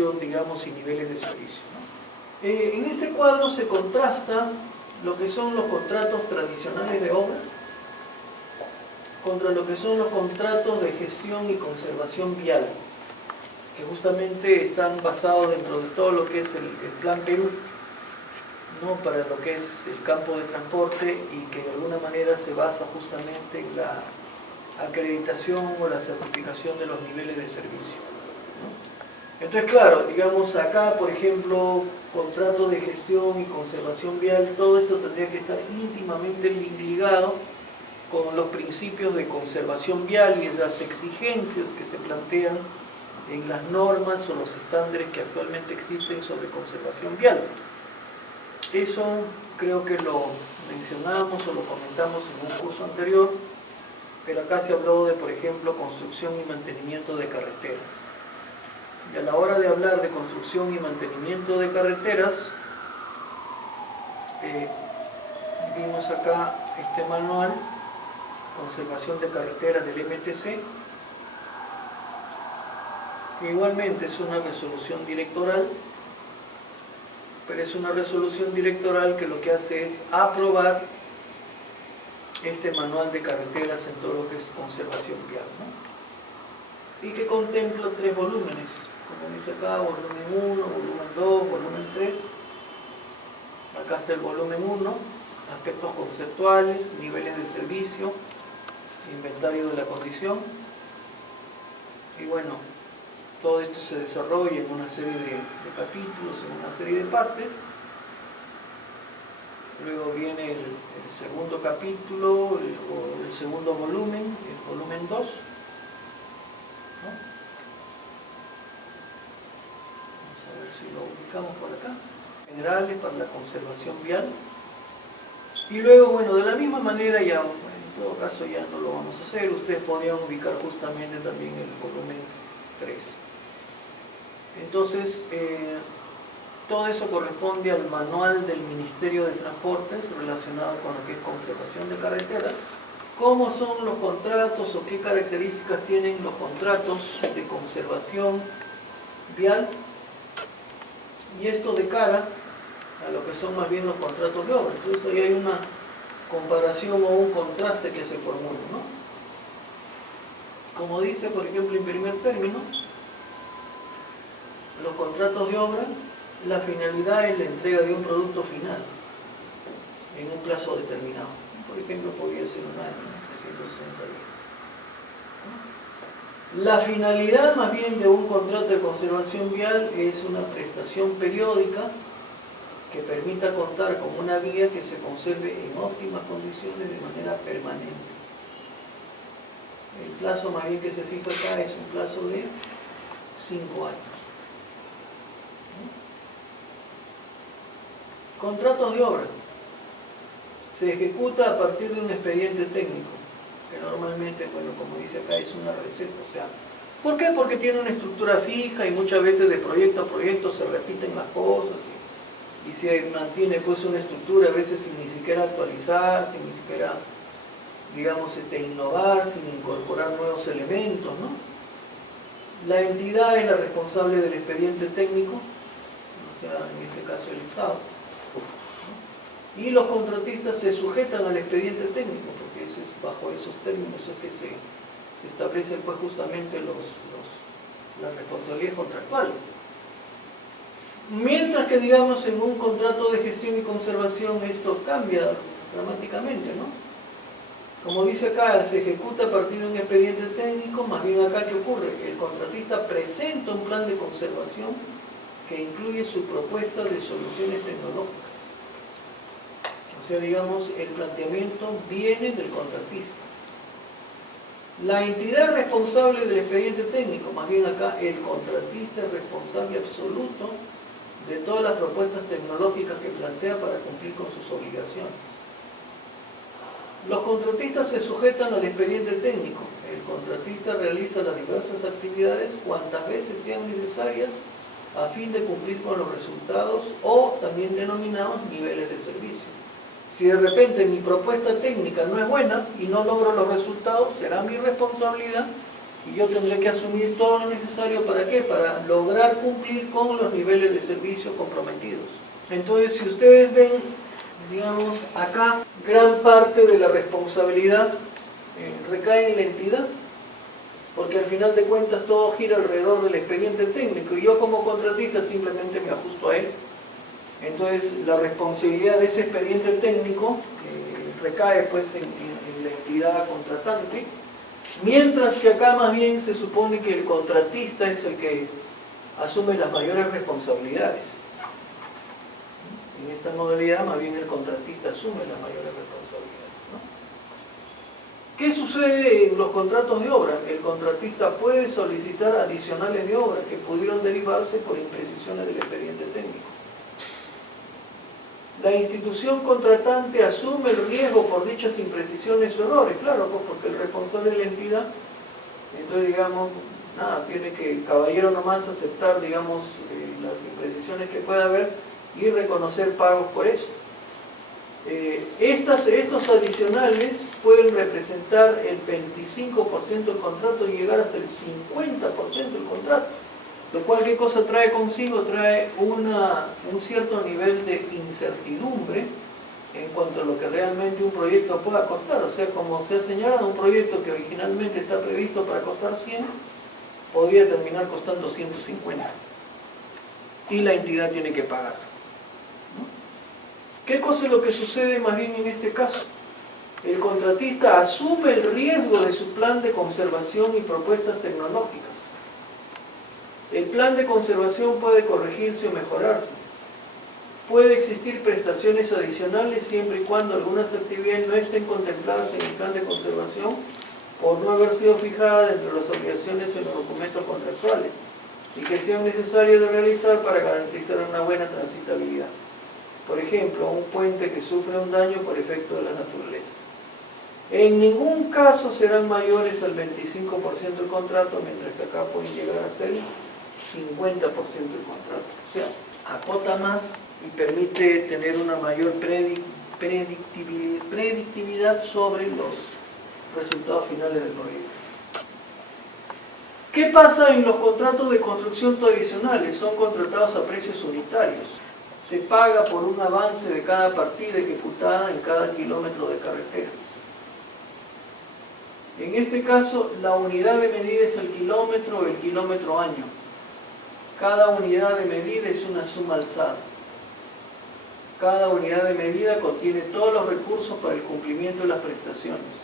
conservación, digamos, y niveles de servicio, ¿no? En este cuadro se contrasta lo que son los contratos tradicionales de obra contra lo que son los contratos de gestión y conservación vial, que justamente están basados dentro de todo lo que es el Plan Perú, ¿no?, para lo que es el campo de transporte, y que de alguna manera se basa justamente en la acreditación o la certificación de los niveles de servicio, ¿no? Entonces, claro, digamos acá, por ejemplo, contrato de gestión y conservación vial, todo esto tendría que estar íntimamente ligado con los principios de conservación vial y las exigencias que se plantean en las normas o los estándares que actualmente existen sobre conservación vial. Eso creo que lo mencionamos o lo comentamos en un curso anterior, pero acá se habló de, por ejemplo, construcción y mantenimiento de carreteras. Y a la hora de hablar de construcción y mantenimiento de carreteras, vimos acá este manual, Conservación de Carreteras del MTC, que igualmente es una resolución directoral, pero es una resolución directoral que lo que hace es aprobar este manual de carreteras en todo lo que es conservación vial, ¿no? Y que contempla 3 volúmenes, como dice acá, volumen 1, volumen 2, volumen 3. Acá está el volumen 1, aspectos conceptuales, niveles de servicio, inventario de la condición. Y bueno, todo esto se desarrolla en una serie de capítulos, en una serie de partes. Luego viene el segundo capítulo, o el segundo volumen, el volumen 2, ¿no? Vamos a ver si lo ubicamos por acá. Generales para la conservación vial. Y luego, bueno, de la misma manera, ya en todo caso ya no lo vamos a hacer, ustedes podrían ubicar justamente también el volumen 3. Entonces, todo eso corresponde al manual del Ministerio de Transportes relacionado con lo que es conservación de carreteras. ¿Cómo son los contratos o qué características tienen los contratos de conservación vial? Y esto de cara a lo que son más bien los contratos de obra. Entonces ahí hay una comparación o un contraste que se formula, ¿no? Como dice, por ejemplo, en primer término, los contratos de obra, la finalidad es la entrega de un producto final en un plazo determinado. Por ejemplo, podría ser un año, 360 días. La finalidad más bien de un contrato de conservación vial es una prestación periódica que permita contar con una vía que se conserve en óptimas condiciones de manera permanente. El plazo más bien que se fija acá es un plazo de 5 años. Contratos de obra. Se ejecuta a partir de un expediente técnico, que normalmente, bueno, como dice acá, es una receta. O sea, ¿por qué? Porque tiene una estructura fija y muchas veces de proyecto a proyecto se repiten las cosas y se mantiene pues una estructura a veces sin ni siquiera actualizar, sin ni siquiera, digamos, innovar, sin incorporar nuevos elementos, ¿no? La entidad es la responsable del expediente técnico, o sea, en este caso el Estado. Y los contratistas se sujetan al expediente técnico, porque eso es, bajo esos términos es que se establecen pues justamente las responsabilidades contractuales. Mientras que, digamos, en un contrato de gestión y conservación esto cambia dramáticamente, ¿no? Como dice acá, se ejecuta a partir de un expediente técnico. Más bien acá, ¿qué ocurre? El contratista presenta un plan de conservación que incluye su propuesta de soluciones tecnológicas. O sea, digamos, el planteamiento viene del contratista. La entidad responsable del expediente técnico, más bien acá, el contratista es responsable absoluto de todas las propuestas tecnológicas que plantea para cumplir con sus obligaciones. Los contratistas se sujetan al expediente técnico. El contratista realiza las diversas actividades cuantas veces sean necesarias a fin de cumplir con los resultados o también denominados niveles de servicio. Si de repente mi propuesta técnica no es buena y no logro los resultados, será mi responsabilidad Y yo tendré que asumir todo lo necesario, ¿para qué? Para lograr cumplir con los niveles de servicio comprometidos. Entonces, si ustedes ven, digamos, acá, gran parte de la responsabilidad recae en la entidad, porque al final de cuentas todo gira alrededor del expediente técnico, y yo como contratista simplemente me ajusto a él. Entonces, la responsabilidad de ese expediente técnico recae pues en la entidad contratante, mientras que acá más bien se supone que el contratista es el que asume las mayores responsabilidades. En esta modalidad más bien el contratista asume las mayores responsabilidades, ¿no? ¿Qué sucede en los contratos de obra? El contratista puede solicitar adicionales de obra que pudieron derivarse por imprecisiones del expediente técnico. La institución contratante asume el riesgo por dichas imprecisiones o errores, claro, pues porque el responsable de la entidad, entonces digamos, nada, tiene que el caballero nomás aceptar, digamos, las imprecisiones que pueda haber y reconocer pagos por eso. Estos adicionales pueden representar el 25% del contrato y llegar hasta el 50% del contrato. Lo cual, ¿qué cosa trae consigo? Trae un cierto nivel de incertidumbre en cuanto a lo que realmente un proyecto pueda costar. O sea, como se ha señalado, un proyecto que originalmente está previsto para costar 100, podría terminar costando 150. Y la entidad tiene que pagar, ¿no? ¿Qué cosa es lo que sucede más bien en este caso? El contratista asume el riesgo de su plan de conservación y propuestas tecnológicas. El plan de conservación puede corregirse o mejorarse. Puede existir prestaciones adicionales siempre y cuando algunas actividades no estén contempladas en el plan de conservación por no haber sido fijadas entre las obligaciones en los documentos contractuales y que sean necesarias de realizar para garantizar una buena transitabilidad. Por ejemplo, un puente que sufre un daño por efecto de la naturaleza. En ningún caso serán mayores al 25% del contrato, mientras que acá pueden llegar hasta el 50% del contrato. O sea, acota más y permite tener una mayor predictibilidad sobre los resultados finales del proyecto. ¿Qué pasa en los contratos de construcción tradicionales? Son contratados a precios unitarios. Se paga por un avance de cada partida ejecutada en cada kilómetro de carretera. En este caso, la unidad de medida es el kilómetro o el kilómetro año. Cada unidad de medida es una suma alzada. Cada unidad de medida contiene todos los recursos para el cumplimiento de las prestaciones.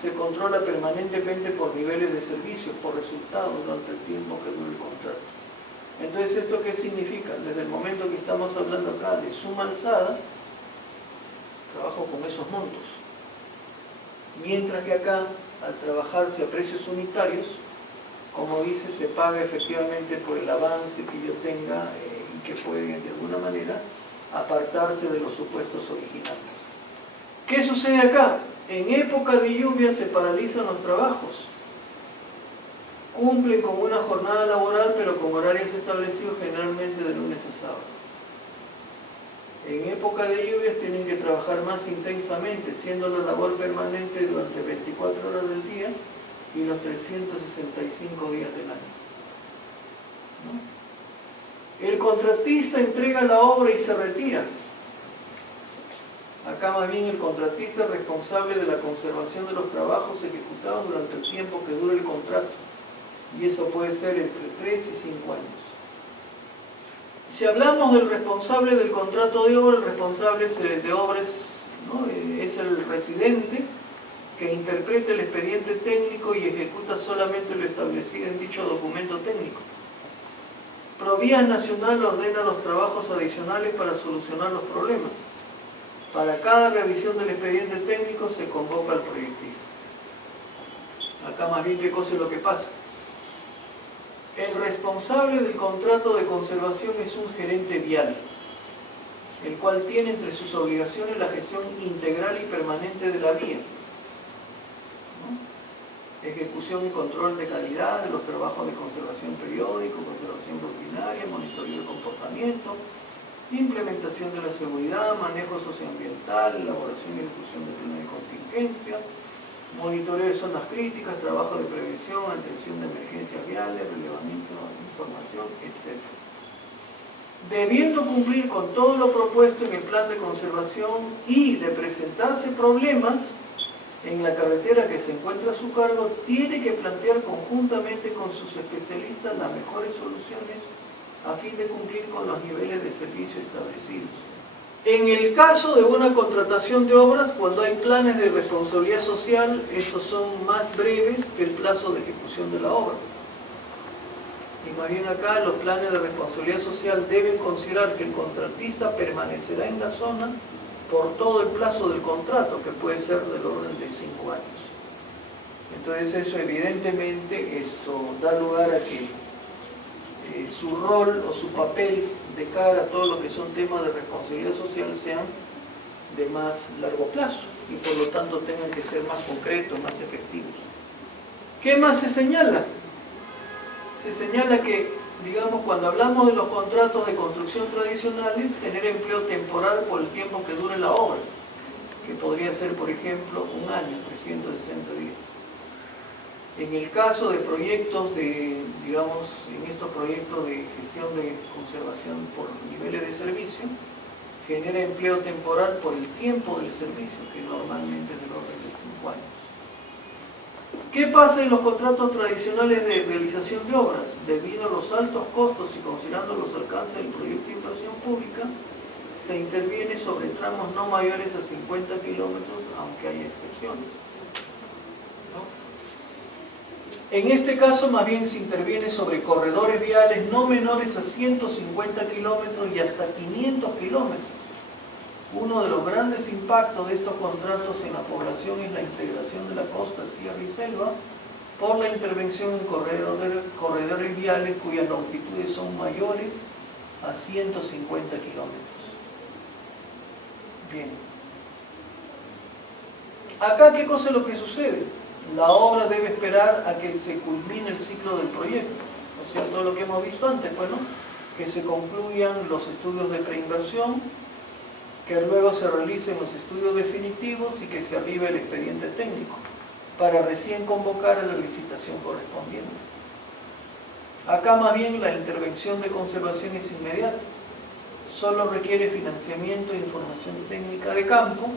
Se controla permanentemente por niveles de servicio, por resultados durante el tiempo que dure el contrato. Entonces, ¿esto qué significa? Desde el momento que estamos hablando acá de suma alzada, trabajo con esos montos. Mientras que acá, al trabajarse a precios unitarios, como dice, se paga efectivamente por el avance que yo tenga y que puede de alguna manera apartarse de los supuestos originales. ¿Qué sucede acá? En época de lluvia se paralizan los trabajos. Cumplen con una jornada laboral, pero con horarios establecidos generalmente de lunes a sábado. En época de lluvias tienen que trabajar más intensamente, siendo la labor permanente durante 24 horas del día y los 365 días del año, ¿no? El contratista entrega la obra y se retira. Acá más bien el contratista es responsable de la conservación de los trabajos ejecutados durante el tiempo que dure el contrato. Y eso puede ser entre 3 y 5 años. Si hablamos del responsable del contrato de obra, el responsable de obras, ¿no?, es el residente que interpreta el expediente técnico y ejecuta solamente lo establecido en dicho documento técnico. Provías Nacional ordena los trabajos adicionales para solucionar los problemas. Para cada revisión del expediente técnico se convoca al proyectista. Acá más bien, ¿qué cosa es lo que pasa? El responsable del contrato de conservación es un gerente vial, el cual tiene entre sus obligaciones la gestión integral y permanente de la vía, ¿no? Ejecución y control de calidad de los trabajos de conservación periódico, conservación rutinaria, monitoreo de comportamiento, implementación de la seguridad, manejo socioambiental, elaboración y ejecución de planes de contingencia, monitoreo de zonas críticas, trabajo de prevención, conservación, etc. Debiendo cumplir con todo lo propuesto en el plan de conservación y de presentarse problemas en la carretera que se encuentra a su cargo, tiene que plantear conjuntamente con sus especialistas las mejores soluciones a fin de cumplir con los niveles de servicio establecidos. En el caso de una contratación de obras, cuando hay planes de responsabilidad social, estos son más breves que el plazo de ejecución de la obra. Y más bien acá los planes de responsabilidad social deben considerar que el contratista permanecerá en la zona por todo el plazo del contrato, que puede ser del orden de 5 años. Entonces eso evidentemente da lugar a que su rol o su papel de cara a todo lo que son temas de responsabilidad social sean de más largo plazo y por lo tanto tengan que ser más concretos, más efectivos. ¿Qué más se señala? Se señala que, digamos, cuando hablamos de los contratos de construcción tradicionales, genera empleo temporal por el tiempo que dure la obra, que podría ser, por ejemplo, un año, 360 días. En el caso de proyectos digamos, en estos proyectos de gestión de conservación por niveles de servicio, genera empleo temporal por el tiempo del servicio, que normalmente es del orden de 5 años. ¿Qué pasa en los contratos tradicionales de realización de obras? Debido a los altos costos y considerando los alcances del proyecto de inversión pública, se interviene sobre tramos no mayores a 50 kilómetros, aunque hay excepciones. En este caso, más bien se interviene sobre corredores viales no menores a 150 kilómetros y hasta 500 kilómetros. Uno de los grandes impactos de estos contratos en la población es la integración de la costa, sierra y selva por la intervención en corredores viales cuyas longitudes son mayores a 150 kilómetros. Bien. Acá, ¿qué cosa es lo que sucede? La obra debe esperar a que se culmine el ciclo del proyecto, o sea, todo lo que hemos visto antes, pues, ¿no? Que se concluyan los estudios de preinversión, que luego se realicen los estudios definitivos y que se arribe el expediente técnico, para recién convocar a la licitación correspondiente. Acá más bien la intervención de conservación es inmediata, solo requiere financiamiento e información técnica de campo,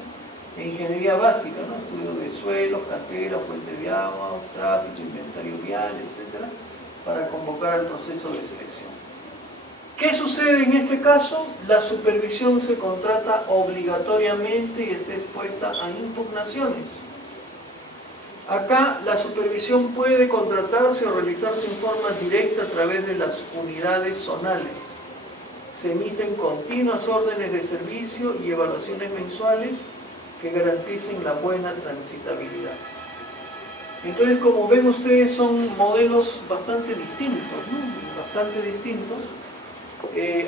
e ingeniería básica, ¿no? Estudio de suelos, cartera, fuentes de agua, tráfico, inventario vial, etc., para convocar al proceso de selección. ¿Qué sucede en este caso? La supervisión se contrata obligatoriamente y está expuesta a impugnaciones. Acá la supervisión puede contratarse o realizarse en forma directa a través de las unidades zonales. Se emiten continuas órdenes de servicio y evaluaciones mensuales que garanticen la buena transitabilidad. Entonces, como ven ustedes, son modelos bastante distintos, ¿no? Bastante distintos.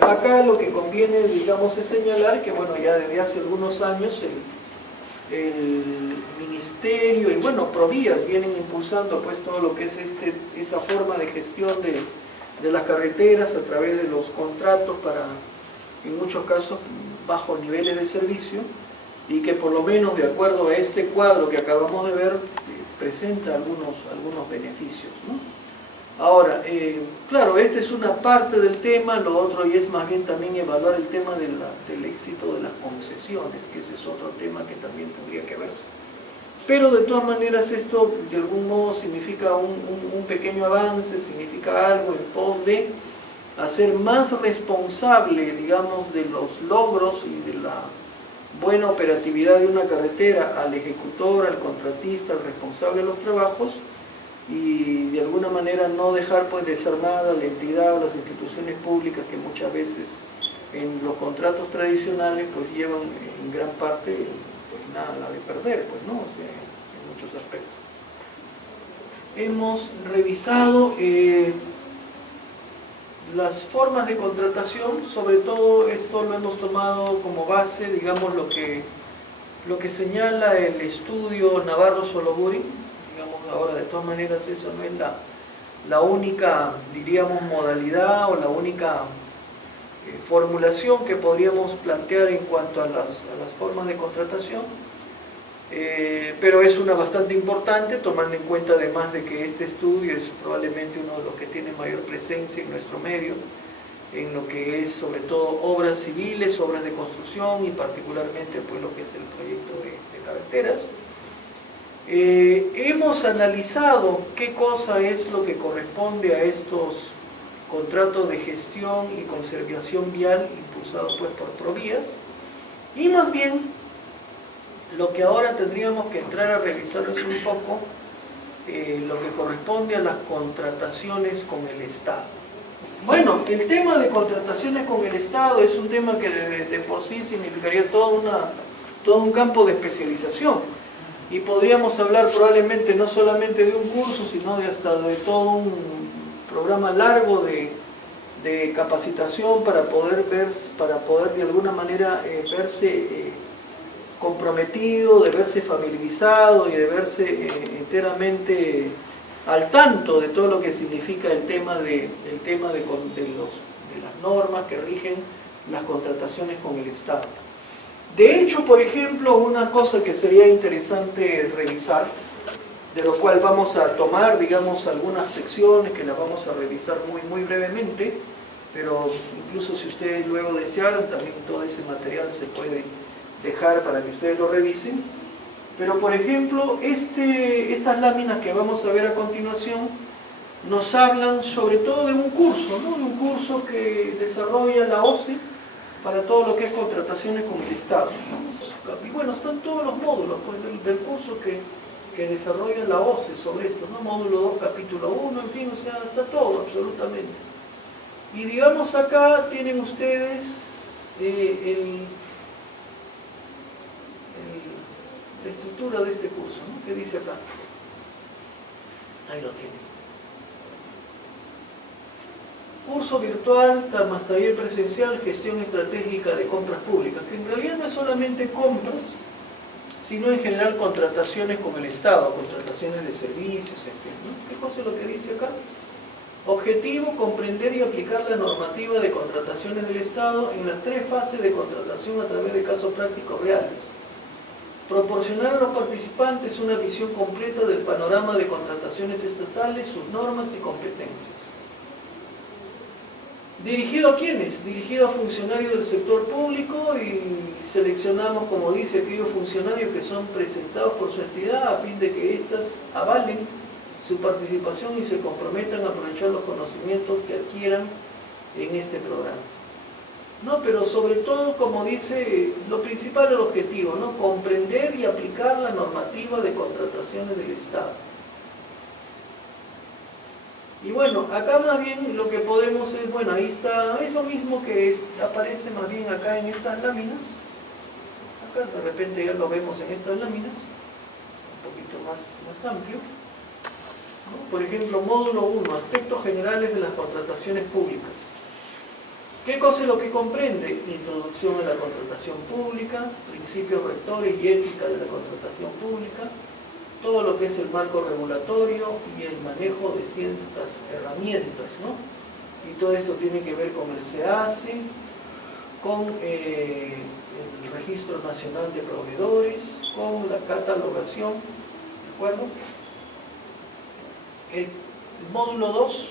Acá lo que conviene, digamos, es señalar que, bueno, ya desde hace algunos años el Ministerio y, bueno, Provías vienen impulsando pues todo lo que es esta forma de gestión de las carreteras a través de los contratos para, en muchos casos, bajos niveles de servicio, y que por lo menos de acuerdo a este cuadro que acabamos de ver, presenta algunos beneficios, ¿no? Ahora, claro, esta es una parte del tema, lo otro y es más bien también evaluar el tema del éxito de las concesiones, que ese es otro tema que también tendría que verse. Pero de todas maneras esto de algún modo significa un pequeño avance, significa algo en pos de hacer más responsable, digamos, de los logros y de la buena operatividad de una carretera al ejecutor, al contratista, al responsable de los trabajos, y de alguna manera no dejar pues desarmada la entidad o las instituciones públicas que muchas veces en los contratos tradicionales pues llevan en gran parte pues nada la de perder, pues, ¿no? O sea, en muchos aspectos. Hemos revisado las formas de contratación, sobre todo esto lo hemos tomado como base, digamos, lo que señala el estudio Navarro-Soloburi. Digamos, ahora de todas maneras eso no es la única, diríamos, modalidad o la única formulación que podríamos plantear en cuanto a las formas de contratación, pero es una bastante importante, tomando en cuenta además de que este estudio es probablemente uno de los que tiene mayor presencia en nuestro medio, en lo que es sobre todo obras civiles, obras de construcción y particularmente pues lo que es el proyecto de carreteras. Hemos analizado qué cosa es lo que corresponde a estos contratos de gestión y conservación vial impulsados pues por Provías, y más bien lo que ahora tendríamos que entrar a revisar es un poco lo que corresponde a las contrataciones con el Estado. Bueno, el tema de contrataciones con el Estado es un tema que de por sí significaría todo un campo de especialización. Y podríamos hablar probablemente no solamente de un curso, sino hasta de todo un programa largo de capacitación para poder de alguna manera verse comprometido, de verse familiarizado y de verse enteramente al tanto de todo lo que significa el tema de las normas que rigen las contrataciones con el Estado. De hecho, por ejemplo, una cosa que sería interesante revisar, de lo cual vamos a tomar, digamos, algunas secciones que las vamos a revisar muy brevemente, pero incluso si ustedes luego desearan, también todo ese material se puede dejar para que ustedes lo revisen. Pero, por ejemplo, estas láminas que vamos a ver a continuación nos hablan sobre todo de un curso, ¿no? De un curso que desarrolla la OCE, para todo lo que es contrataciones con el Estado, ¿no? Y bueno, están todos los módulos pues, del curso que desarrolla la OCE sobre esto, ¿no? Módulo 2, capítulo 1, en fin, o sea, está todo, absolutamente. Y digamos acá tienen ustedes la estructura de este curso, ¿no? ¿Qué dice acá? Ahí lo tienen. Curso virtual, más taller presencial, gestión estratégica de compras públicas, que en realidad no es solamente compras, sino en general contrataciones con el Estado, contrataciones de servicios, etc., ¿no? ¿Qué cosa es lo que dice acá? Objetivo, comprender y aplicar la normativa de contrataciones del Estado en las 3 fases de contratación a través de casos prácticos reales. Proporcionar a los participantes una visión completa del panorama de contrataciones estatales, sus normas y competencias. ¿Dirigido a quiénes? Dirigido a funcionarios del sector público, y seleccionamos, como dice, aquellos funcionarios que son presentados por su entidad a fin de que éstas avalen su participación y se comprometan a aprovechar los conocimientos que adquieran en este programa. No, pero sobre todo, como dice, lo principal es el objetivo, ¿no? Comprender y aplicar la normativa de contrataciones del Estado. Y bueno, acá más bien lo que podemos es, bueno, ahí está, es lo mismo que aparece más bien acá en estas láminas. Acá de repente ya lo vemos en estas láminas, un poquito más amplio, ¿no? Por ejemplo, módulo 1, aspectos generales de las contrataciones públicas. ¿Qué cosa es lo que comprende? Introducción a la contratación pública, principios rectores y ética de la contratación pública, todo lo que es el marco regulatorio y el manejo de ciertas herramientas, ¿no? Y todo esto tiene que ver con el SEACE, con el Registro Nacional de Proveedores, con la catalogación, ¿de acuerdo? El módulo 2,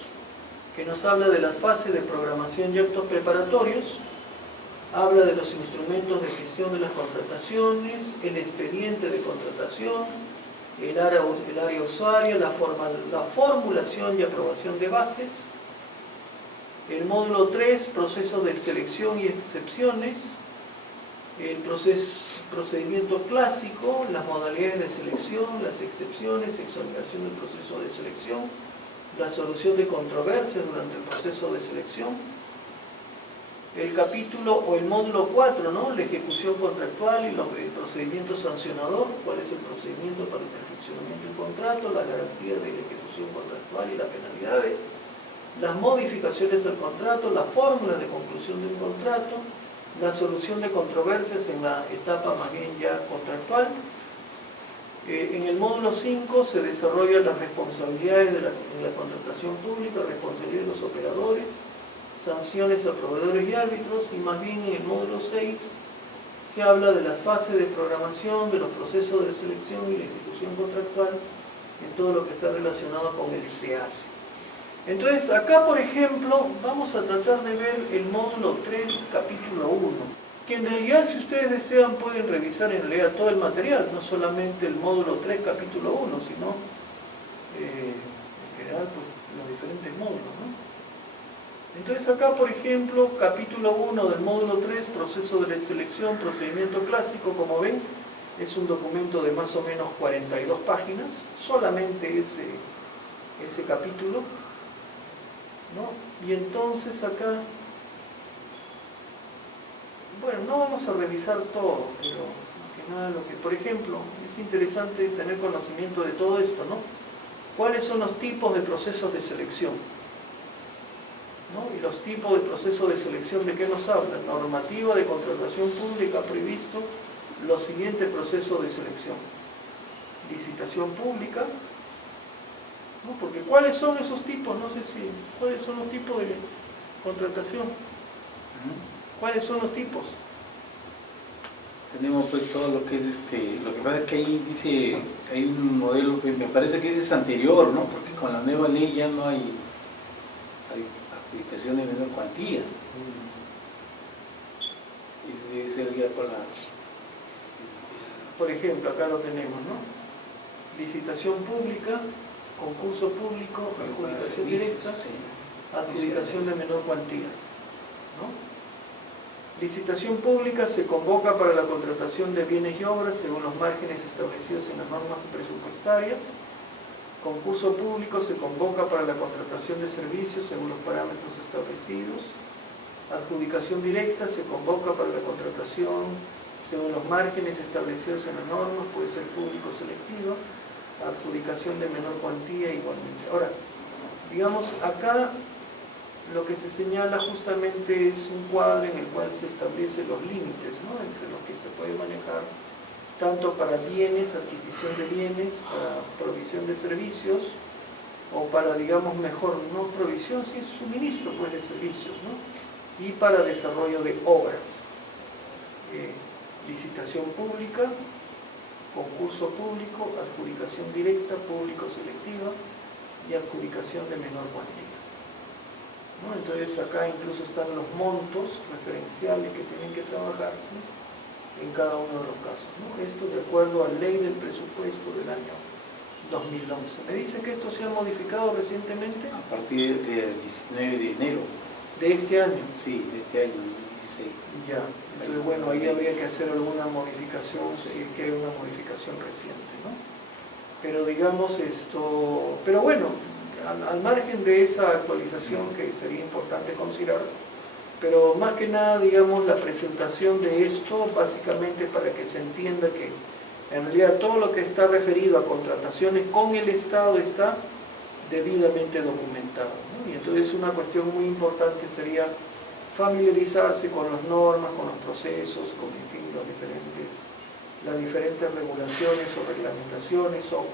que nos habla de las fases de programación y actos preparatorios, habla de los instrumentos de gestión de las contrataciones, el expediente de contratación, el área usuaria, la formulación y aprobación de bases. El módulo 3, proceso de selección y excepciones. El procedimiento clásico, las modalidades de selección, las excepciones, exoneración del proceso de selección, la solución de controversias durante el proceso de selección. El capítulo o el módulo 4, ¿no? La ejecución contractual y el procedimiento sancionador, cuál es el procedimiento para el perfeccionamiento del contrato, la garantía de la ejecución contractual y las penalidades, las modificaciones del contrato, la fórmula de conclusión de un contrato, la solución de controversias en la etapa más bien ya contractual. En el módulo 5 se desarrollan las responsabilidades en la contratación pública, responsabilidades de los operadores, sanciones a proveedores y árbitros, y más bien en el módulo 6 se habla de las fases de programación, de los procesos de selección y la ejecución contractual, en todo lo que está relacionado con el SEACE. Entonces, acá, por ejemplo, vamos a tratar de ver el módulo 3, capítulo 1, que en realidad, si ustedes desean, pueden revisar en realidad todo el material, no solamente el módulo 3, capítulo 1, sino en general, pues, los diferentes módulos, ¿no? Entonces acá, por ejemplo, capítulo 1 del módulo 3, proceso de selección, procedimiento clásico, como ven, es un documento de más o menos 42 páginas, solamente ese capítulo, ¿no? Y entonces acá, bueno, no vamos a revisar todo, pero más que nada lo que, por ejemplo, es interesante tener conocimiento de todo esto, ¿no? ¿Cuáles son los tipos de procesos de selección? ¿No? Y los tipos de procesos de selección, ¿de qué nos hablan? Normativa de contratación pública ha previsto los siguientes procesos de selección. Licitación pública, ¿no? Porque ¿cuáles son esos tipos? No sé si, ¿cuáles son los tipos de contratación? ¿Cuáles son los tipos? Tenemos pues todo lo que es lo que pasa es que ahí dice, hay un modelo que me parece que ese es anterior, ¿no? Porque con la nueva ley ya no hay aplicación de menor cuantía. Y debe ser ya con la... Por ejemplo, acá lo tenemos, ¿no? Licitación pública, concurso público, adjudicación directa, sí. adjudicación de menor cuantía, ¿no? Licitación pública se convoca para la contratación de bienes y obras según los márgenes establecidos en las normas presupuestarias. Concurso público se convoca para la contratación de servicios según los parámetros establecidos. Adjudicación directa se convoca para la contratación según los márgenes establecidos en las normas, puede ser público selectivo. Adjudicación de menor cuantía igualmente. Ahora, digamos, acá lo que se señala justamente es un cuadro en el cual se establecen los límites, ¿no? Entre lo que se puede manejar tanto para bienes, adquisición de bienes, para provisión de servicios, o para, digamos, mejor, no provisión, sino suministro pues, de servicios, ¿no? Y para desarrollo de obras. Licitación pública, concurso público, adjudicación directa, público selectiva y adjudicación de menor cuantía, ¿no? Entonces acá incluso están los montos referenciales que tienen que trabajarse en cada uno de los casos, ¿no? Esto de acuerdo a la ley del presupuesto del año 2011. Me dice que esto se ha modificado recientemente. A partir del 19 de enero. ¿De este año? Sí, de este año, 2016. Ya, entonces bueno, ahí habría que hacer alguna modificación, si es que hay una modificación reciente, ¿no? Pero digamos esto, pero bueno, al margen de esa actualización que sería importante considerar, pero más que nada, digamos, la presentación de esto, básicamente para que se entienda que en realidad todo lo que está referido a contrataciones con el Estado está debidamente documentado, ¿no? Y entonces una cuestión muy importante sería familiarizarse con las normas, con los procesos, con en fin, las diferentes regulaciones o reglamentaciones o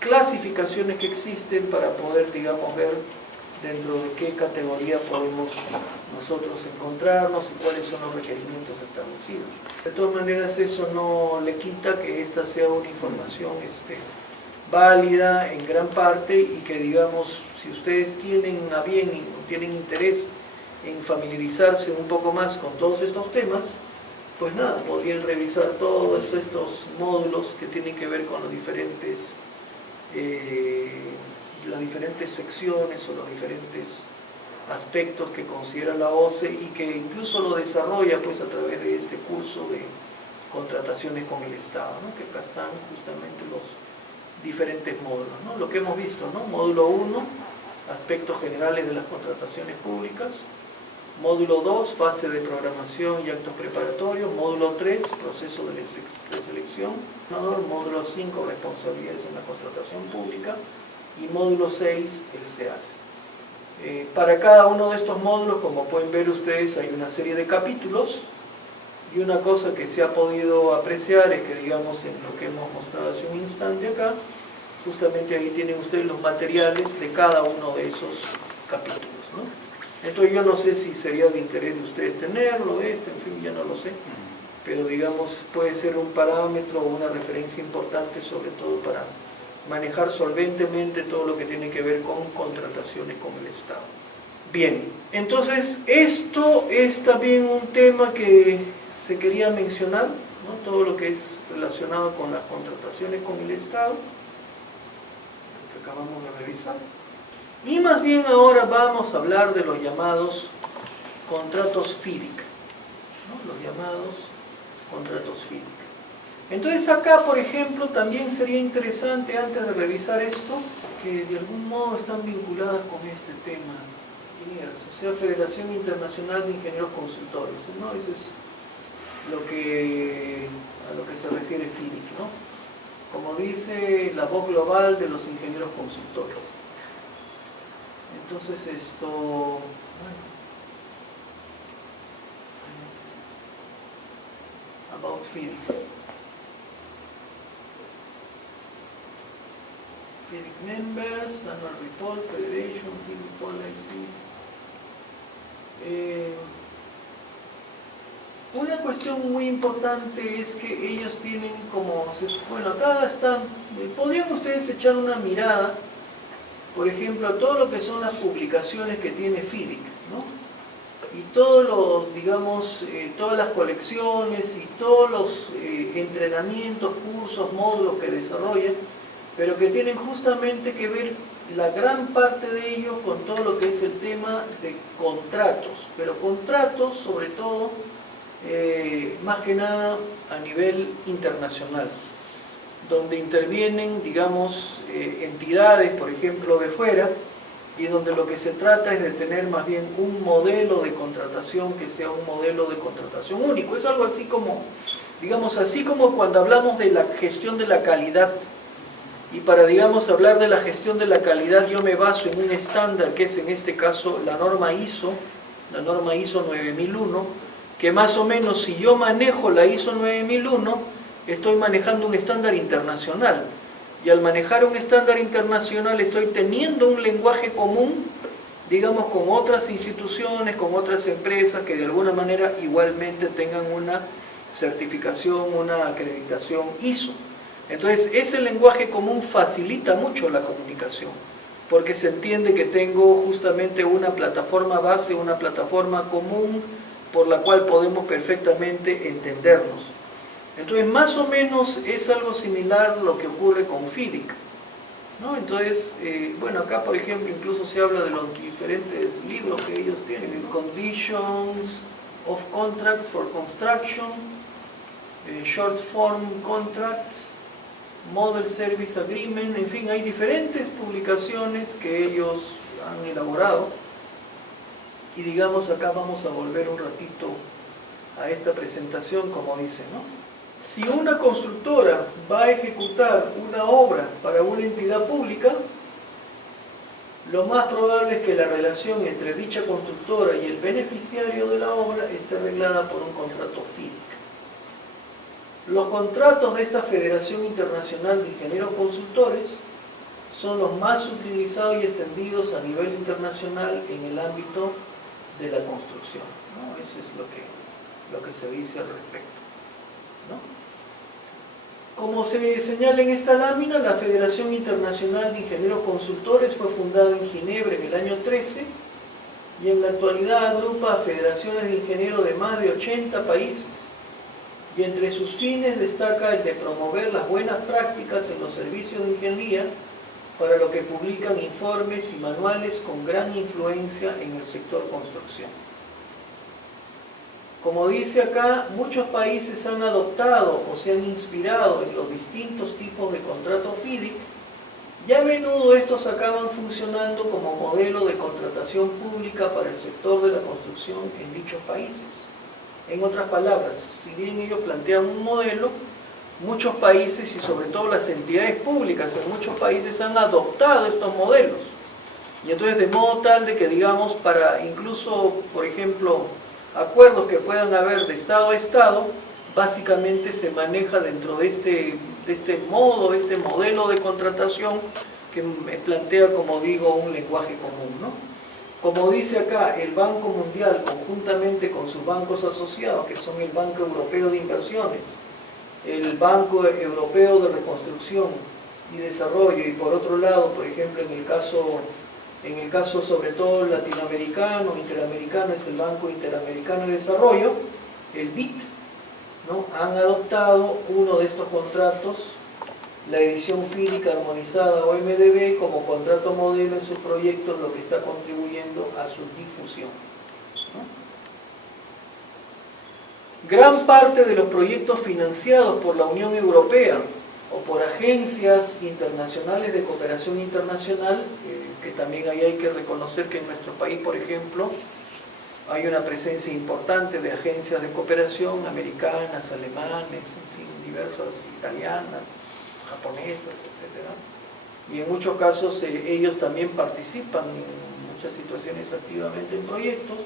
clasificaciones que existen para poder, digamos, ver dentro de qué categoría podemos nosotros encontrarnos y cuáles son los requerimientos establecidos. De todas maneras, eso no le quita que esta sea una información válida en gran parte y que, digamos, si ustedes tienen a bien y tienen interés en familiarizarse un poco más con todos estos temas, pues nada, podrían revisar todos estos módulos que tienen que ver con los las diferentes secciones o los diferentes aspectos que considera la OCE y que incluso lo desarrolla pues a través de este curso de contrataciones con el Estado, ¿no? Que acá están justamente los diferentes módulos, ¿no? Lo que hemos visto, ¿no? Módulo 1, aspectos generales de las contrataciones públicas. Módulo 2, fase de programación y actos preparatorios. Módulo 3, proceso de selección. Módulo 5, responsabilidades en la contratación pública. Y módulo 6, el SEACE. Para cada uno de estos módulos, como pueden ver ustedes, hay una serie de capítulos. Y una cosa que se ha podido apreciar es que, digamos, en lo que hemos mostrado hace un instante acá, justamente ahí tienen ustedes los materiales de cada uno de esos capítulos, ¿no? Esto yo no sé si sería de interés de ustedes tenerlo, en fin, ya no lo sé. pero digamos puede ser un parámetro o una referencia importante, sobre todo para manejar solventemente todo lo que tiene que ver con contrataciones con el Estado. Bien, entonces esto es también un tema que se quería mencionar, ¿no? Todo lo que es relacionado con las contrataciones con el Estado, que acabamos de revisar. Y más bien ahora vamos a hablar de los llamados contratos FIDIC, ¿no? Los llamados contratos FIDIC. Entonces acá, por ejemplo, también sería interesante, antes de revisar esto, que de algún modo están vinculadas con este tema, o sea, Federación Internacional de Ingenieros Consultores, ¿no? Eso es a lo que se refiere FIDIC, ¿no? Como dice la voz global de los ingenieros consultores. Entonces esto, bueno, about FIDIC. FIDIC members, annual report, federation, FIDIC policies. Una cuestión muy importante es que ellos tienen como, bueno, acá están, podrían ustedes echar una mirada, por ejemplo, a todo lo que son las publicaciones que tiene FIDIC, ¿no? Y todos los, digamos, todas las colecciones y todos los entrenamientos, cursos, módulos que desarrollan, pero que tienen justamente que ver la gran parte de ellos con todo lo que es el tema de contratos, pero contratos sobre todo, más que nada a nivel internacional, donde intervienen, digamos, entidades, por ejemplo, de fuera, y donde lo que se trata es de tener más bien un modelo de contratación que sea un modelo de contratación único. Es algo así como, digamos, así como cuando hablamos de la gestión de la calidad, y para, digamos, hablar de la gestión de la calidad yo me baso en un estándar que es en este caso la norma ISO 9001, que más o menos si yo manejo la ISO 9001, estoy manejando un estándar internacional. Y al manejar un estándar internacional estoy teniendo un lenguaje común, digamos, con otras instituciones, con otras empresas que de alguna manera igualmente tengan una certificación, una acreditación ISO. Entonces, ese lenguaje común facilita mucho la comunicación, porque se entiende que tengo justamente una plataforma base, una plataforma común, por la cual podemos perfectamente entendernos. Entonces, más o menos es algo similar lo que ocurre con FIDIC, ¿no? Entonces, bueno, acá por ejemplo incluso se habla de los diferentes libros que ellos tienen, Conditions of Contracts for Construction, Short Form Contracts, Model Service Agreement, en fin, hay diferentes publicaciones que ellos han elaborado. Y digamos, acá vamos a volver un ratito a esta presentación, como dice, ¿no? Si una constructora va a ejecutar una obra para una entidad pública, lo más probable es que la relación entre dicha constructora y el beneficiario de la obra esté arreglada por un contrato FIDIC. Los contratos de esta Federación Internacional de Ingenieros Consultores son los más utilizados y extendidos a nivel internacional en el ámbito de la construcción, ¿no? Eso es lo que se dice al respecto, ¿no? Como se señala en esta lámina, la Federación Internacional de Ingenieros Consultores fue fundada en Ginebra en el año 13 y en la actualidad agrupa a federaciones de ingenieros de más de 80 países. Y entre sus fines destaca el de promover las buenas prácticas en los servicios de ingeniería, para lo que publican informes y manuales con gran influencia en el sector construcción. Como dice acá, muchos países han adoptado o se han inspirado en los distintos tipos de contratos FIDIC, y a menudo estos acaban funcionando como modelo de contratación pública para el sector de la construcción en dichos países. En otras palabras, si bien ellos plantean un modelo, muchos países y sobre todo las entidades públicas en muchos países han adoptado estos modelos. Y entonces de modo tal de que, digamos, para incluso, por ejemplo, acuerdos que puedan haber de Estado a Estado, básicamente se maneja dentro de este modelo de contratación que me plantea, como digo, un lenguaje común, ¿no? Como dice acá, el Banco Mundial, conjuntamente con sus bancos asociados, que son el Banco Europeo de Inversiones, el Banco Europeo de Reconstrucción y Desarrollo, y por otro lado, por ejemplo, en el caso sobre todo latinoamericano, interamericano, es el Banco Interamericano de Desarrollo, el BID, ¿no? Han adoptado uno de estos contratos, la edición FIDIC armonizada o MDB, como contrato modelo en sus proyectos, lo que está contribuyendo a su difusión, ¿no? Gran parte de los proyectos financiados por la Unión Europea o por agencias internacionales de cooperación internacional, que también ahí hay que reconocer que en nuestro país, por ejemplo, hay una presencia importante de agencias de cooperación americanas, alemanes, en fin, diversas, italianas, japonesas, etc. Y en muchos casos ellos también participan en muchas situaciones activamente en proyectos,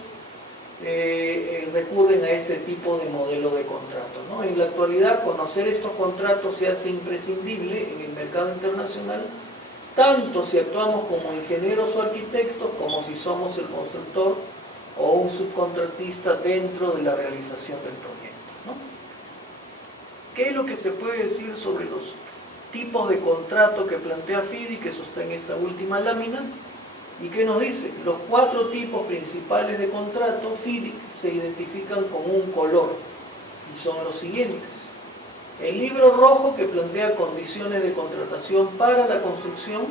recurren a este tipo de modelo de contrato, ¿no? En la actualidad, conocer estos contratos se hace imprescindible en el mercado internacional, tanto si actuamos como ingenieros o arquitectos, como si somos el constructor o un subcontratista dentro de la realización del proyecto, ¿no? ¿Qué es lo que se puede decir sobre los tipos de contrato que plantea FIDIC, que eso está en esta última lámina? ¿Y qué nos dice? Los 4 tipos principales de contrato FIDIC se identifican con un color y son los siguientes. El libro rojo, que plantea condiciones de contratación para la construcción.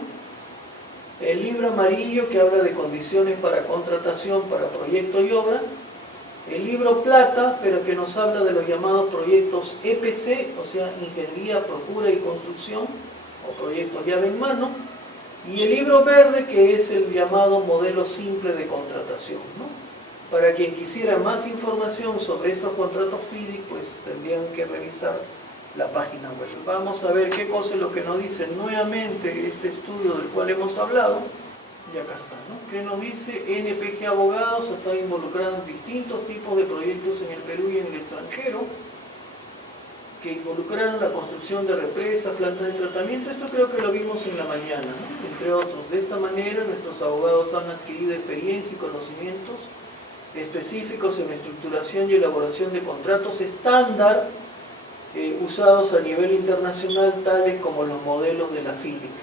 El libro amarillo, que habla de condiciones para contratación para proyecto y obra. El libro plata, pero que nos habla de los llamados proyectos EPC, o sea, ingeniería, procura y construcción, o proyectos llave en mano. Y el libro verde, que es el llamado modelo simple de contratación, ¿no? Para quien quisiera más información sobre estos contratos FIDIC, pues tendrían que revisar la página web. Vamos a ver qué cosa es lo que nos dice nuevamente este estudio del cual hemos hablado. Y acá está, ¿no? ¿Qué nos dice? NPG Abogados ha estado involucrado en distintos tipos de proyectos en el Perú y en el extranjero, que involucraron la construcción de represas, plantas de tratamiento. Esto creo que lo vimos en la mañana, ¿no? Entre otros. De esta manera, nuestros abogados han adquirido experiencia y conocimientos específicos en la estructuración y elaboración de contratos estándar usados a nivel internacional, tales como los modelos de la FIDIC.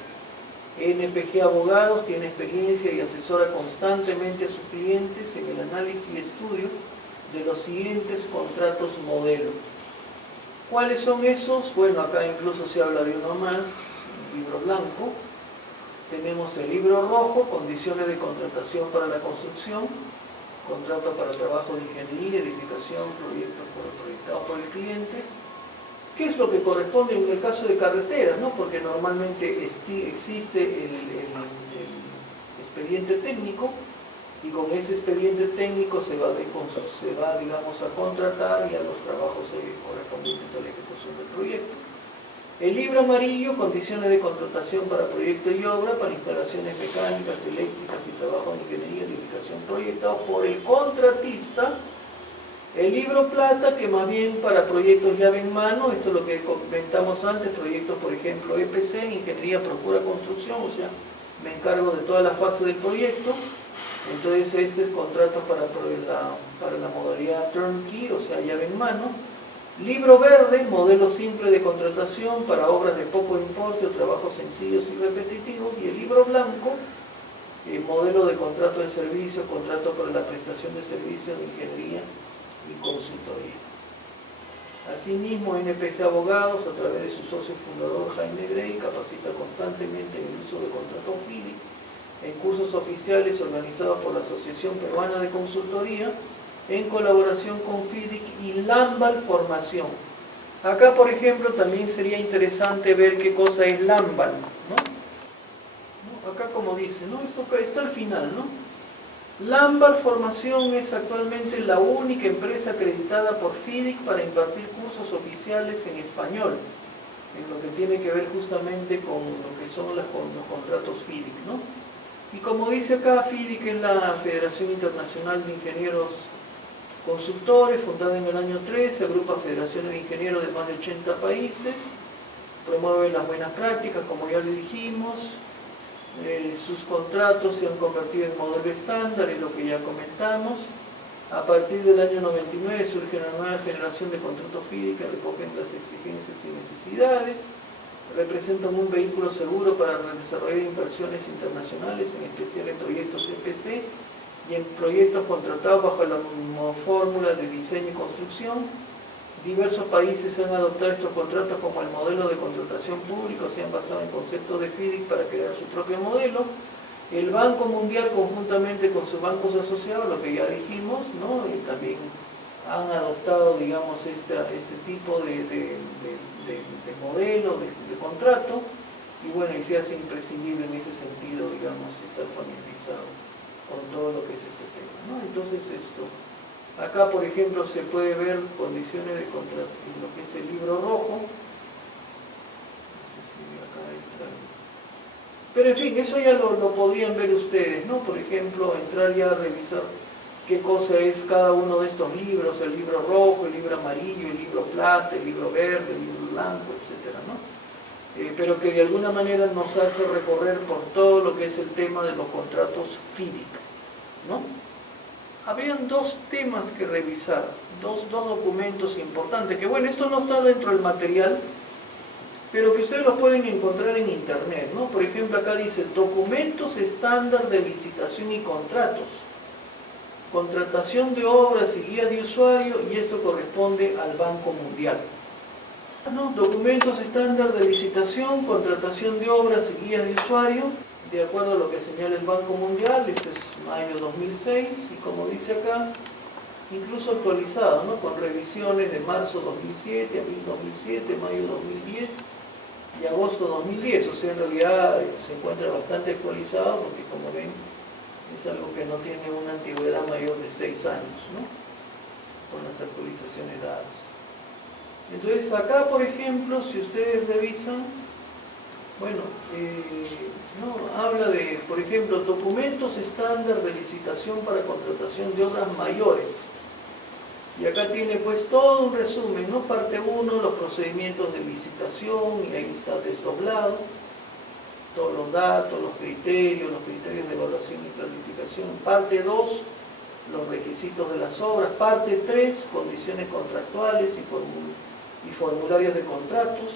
NPG Abogados tiene experiencia y asesora constantemente a sus clientes en el análisis y estudio de los siguientes contratos modelo. ¿Cuáles son esos? Bueno, acá incluso se habla de uno más, el libro blanco. Tenemos el libro rojo, condiciones de contratación para la construcción, contrato para trabajo de ingeniería, edificación, proyectos proyectados por el cliente. ¿Qué es lo que corresponde en el caso de carreteras, ¿no? Porque normalmente existe el expediente técnico, y con ese expediente técnico se va, digamos, a contratar y a los trabajos correspondientes a la ejecución del proyecto. El libro amarillo, condiciones de contratación para proyecto y obra, para instalaciones mecánicas, eléctricas y trabajo de ingeniería y edificación proyectado por el contratista. El libro plata, que más bien para proyectos llave en mano, esto es lo que comentamos antes, proyectos por ejemplo EPC, ingeniería, procura, construcción, o sea, me encargo de toda la fase del proyecto. Entonces este es contrato para la modalidad turnkey, o sea, llave en mano. Libro verde, modelo simple de contratación para obras de poco importe o trabajos sencillos y repetitivos. Y el libro blanco, modelo de contrato de servicio, contrato para la prestación de servicios de ingeniería y consultoría. Asimismo, NPG Abogados, a través de su socio fundador Jaime Grey, capacita constantemente en el uso de contratos FIDIC en cursos oficiales organizados por la Asociación Peruana de Consultoría, en colaboración con FIDIC y LAMBAL Formación. Acá, por ejemplo, también sería interesante ver qué cosa es LAMBAL, ¿no? Acá, como dice, ¿no? Esto está al final, ¿no? LAMBAL Formación es actualmente la única empresa acreditada por FIDIC para impartir cursos oficiales en español, en lo que tiene que ver justamente con lo que son los contratos FIDIC, ¿no? Y como dice acá, FIDIC es la Federación Internacional de Ingenieros Consultores, fundada en el año 13, agrupa federaciones de ingenieros de más de 80 países, promueve las buenas prácticas, como ya le dijimos, Sus contratos se han convertido en modelo estándar, es lo que ya comentamos. A partir del año 99 surge una nueva generación de contratos FIDI que recogen las exigencias y necesidades, representan un vehículo seguro para desarrollar inversiones internacionales, en especial en proyectos EPC y en proyectos contratados bajo la fórmula de diseño y construcción. Diversos países han adoptado estos contratos como el modelo de contratación pública, se han basado en conceptos de FIDIC para crear su propio modelo. El Banco Mundial, conjuntamente con sus bancos asociados, lo que ya dijimos, ¿no? Y también han adoptado, digamos, este tipo de modelo, de contrato, y bueno, y se hace imprescindible en ese sentido, digamos, estar familiarizado con todo lo que es este tema, ¿no? Entonces acá por ejemplo se puede ver condiciones de contrato en lo que es el libro rojo. No sé si acá entra. Pero en fin, eso ya lo podrían ver ustedes, ¿no? Por ejemplo, entrar ya a revisar qué cosa es cada uno de estos libros, el libro rojo, el libro amarillo, el libro plata, el libro verde, el libro blanco, etcétera, ¿no? Pero que de alguna manera nos hace recorrer por todo lo que es el tema de los contratos FIDIC, ¿no? Habían dos temas que revisar, dos documentos importantes, que bueno, esto no está dentro del material, pero que ustedes los pueden encontrar en internet, ¿no? Por ejemplo, acá dice documentos estándar de licitación y contratos, contratación de obras y guías de usuario, y esto corresponde al Banco Mundial, ¿no? Documentos estándar de licitación, contratación de obras y guías de usuario, de acuerdo a lo que señala el Banco Mundial. Este es mayo 2006, y como dice acá, incluso actualizado, ¿no? Con revisiones de marzo 2007, abril 2007, mayo 2010 y agosto 2010, o sea, en realidad se encuentra bastante actualizado, porque como ven, es algo que no tiene una antigüedad mayor de 6 años, ¿no? Con las actualizaciones dadas. Entonces acá, por ejemplo, si ustedes revisan, bueno, ¿no? Habla de, por ejemplo, documentos estándar de licitación para contratación de obras mayores. Y acá tiene pues todo un resumen, ¿no? Parte 1, los procedimientos de licitación, y ahí está desdoblado, todos los datos, los criterios de evaluación y planificación. Parte 2, los requisitos de las obras. Parte 3, condiciones contractuales y formularios de contratos,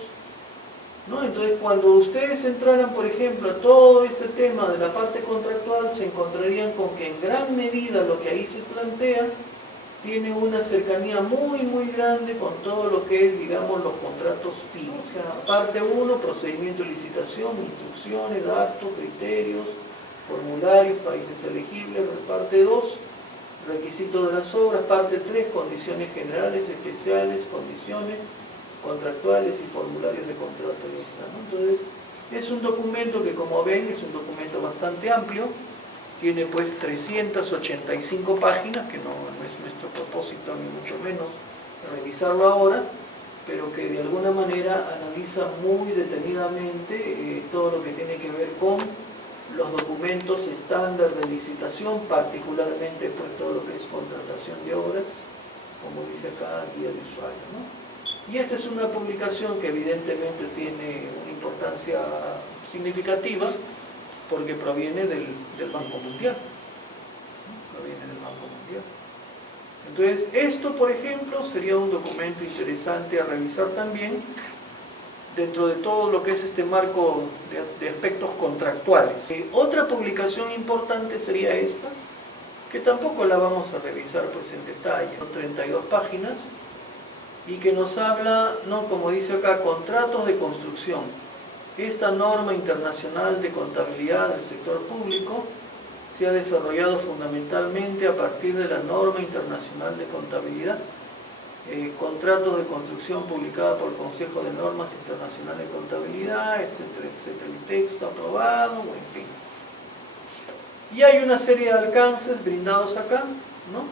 ¿no? Entonces, cuando ustedes entraran, por ejemplo, a todo este tema de la parte contractual, se encontrarían con que en gran medida lo que ahí se plantea tiene una cercanía muy grande con todo lo que es, digamos, los contratos FIDIC. O sea, parte 1, procedimiento de licitación, instrucciones, datos, criterios, formularios, países elegibles. Parte 2, requisitos de las obras. Parte 3, condiciones generales, especiales, condiciones contractuales y formularios de contrato. ¿No? Entonces, es un documento que, como ven, es un documento bastante amplio. Tiene pues 385 páginas, que no es nuestro propósito ni mucho menos revisarlo ahora, pero que de alguna manera analiza muy detenidamente todo lo que tiene que ver con los documentos estándar de licitación, particularmente pues todo lo que es contratación de obras, como dice acá, guía de usuario, ¿no? Y esta es una publicación que evidentemente tiene una importancia significativa, porque proviene del Banco Mundial, ¿no? Proviene del Banco Mundial. Entonces, esto, por ejemplo, sería un documento interesante a revisar también dentro de todo lo que es este marco de aspectos contractuales. Otra publicación importante sería esta, que tampoco la vamos a revisar pues en detalle, son 32 páginas, y que nos habla, ¿no? Como dice acá, contratos de construcción. Esta norma internacional de contabilidad del sector público se ha desarrollado fundamentalmente a partir de la norma internacional de contabilidad, contratos de construcción publicada por el Consejo de Normas Internacionales de Contabilidad, etcétera, etcétera, el texto aprobado, en fin. Y hay una serie de alcances brindados acá, ¿no?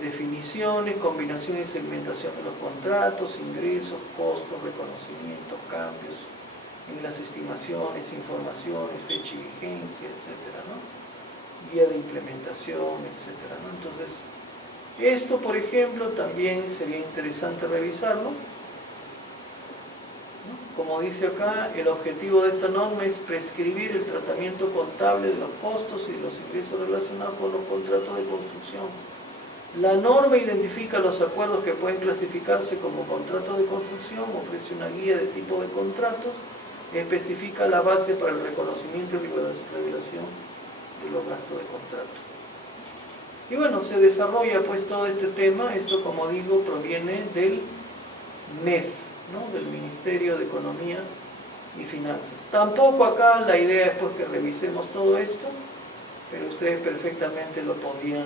Definiciones, combinación y segmentación de los contratos, ingresos, costos, reconocimientos, cambios en las estimaciones, informaciones, fecha y vigencia, etcétera, ¿no? Guía de implementación, etcétera, ¿no? Entonces, esto, por ejemplo, también sería interesante revisarlo, ¿no? como dice acá, el objetivo de esta norma es prescribir el tratamiento contable de los costos y los ingresos relacionados con los contratos de construcción. La norma identifica los acuerdos que pueden clasificarse como contratos de construcción, ofrece una guía de tipo de contratos, especifica la base para el reconocimiento y revelación de los gastos de contrato. Y bueno, se desarrolla pues todo este tema. Esto, como digo, proviene del MEF, ¿no? Del Ministerio de Economía y Finanzas. Tampoco acá la idea es pues que revisemos todo esto, pero ustedes perfectamente lo podrían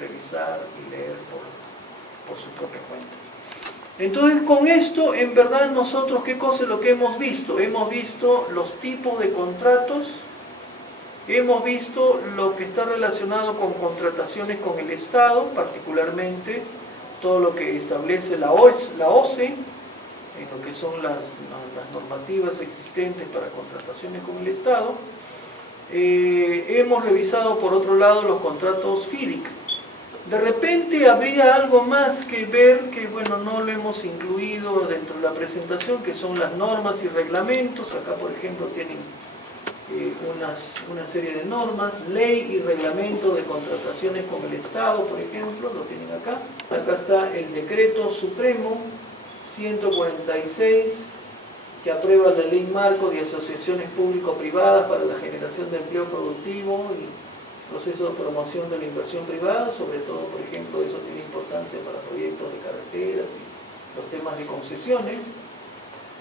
revisar y leer por su propia cuenta. Entonces, con esto, en verdad, nosotros, ¿qué cosa es lo que hemos visto? Hemos visto los tipos de contratos, hemos visto lo que está relacionado con contrataciones con el Estado, particularmente todo lo que establece la OCE, en lo que son las normativas existentes para contrataciones con el Estado. Hemos revisado, por otro lado, los contratos FIDIC. De repente habría algo más que ver, que bueno, no lo hemos incluido dentro de la presentación, que son las normas y reglamentos. Acá, por ejemplo, tienen una serie de normas, ley y reglamento de contrataciones con el Estado, por ejemplo, lo tienen acá. Acá está el decreto supremo 146, que aprueba la ley marco de asociaciones público-privadas para la generación de empleo productivo y proceso de promoción de la inversión privada. Sobre todo, por ejemplo, eso tiene importancia para proyectos de carreteras y los temas de concesiones.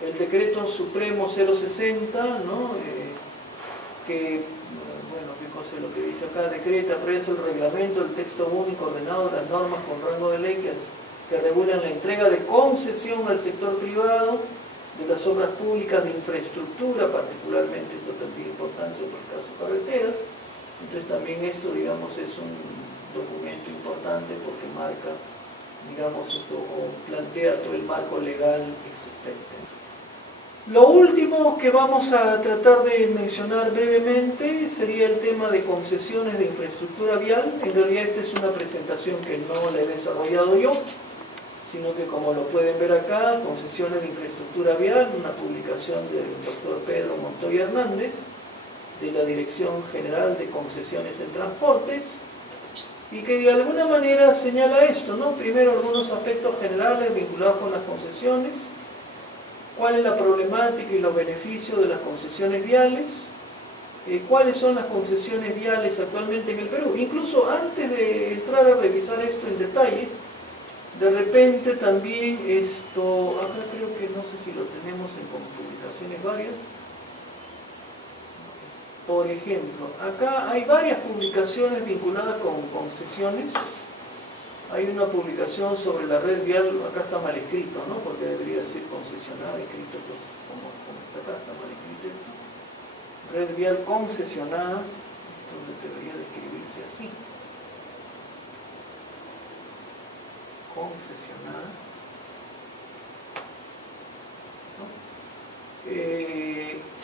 El decreto supremo 060, ¿no? Bueno, ¿qué cosa es lo que dice acá? Decreta, aprueba el reglamento, el texto único ordenado de las normas con rango de ley que regulan la entrega de concesión al sector privado de las obras públicas de infraestructura, particularmente esto tendría importancia por el caso de carreteras. Entonces también esto, digamos, es un documento importante porque marca, digamos, esto, o plantea todo el marco legal existente. Lo último que vamos a tratar de mencionar brevemente sería el tema de concesiones de infraestructura vial. En realidad esta es una presentación que no la he desarrollado yo, sino que, como lo pueden ver acá, concesiones de infraestructura vial, una publicación del doctor Pedro Montoya Hernández, de la Dirección General de Concesiones en Transportes, y que de alguna manera señala esto, ¿no? Primero, algunos aspectos generales vinculados con las concesiones, cuál es la problemática y los beneficios de las concesiones viales, cuáles son las concesiones viales actualmente en el Perú. Incluso antes de entrar a revisar esto en detalle, de repente también esto, acá creo que no sé si lo tenemos en publicaciones varias. Por ejemplo, acá hay varias publicaciones vinculadas con concesiones. Hay una publicación sobre la red vial, acá está mal escrito, ¿no? Porque debería decir concesionada, escrito pues como está acá, está mal escrito esto. Red vial concesionada, esto debería de escribirse así. Concesionada. ¿No?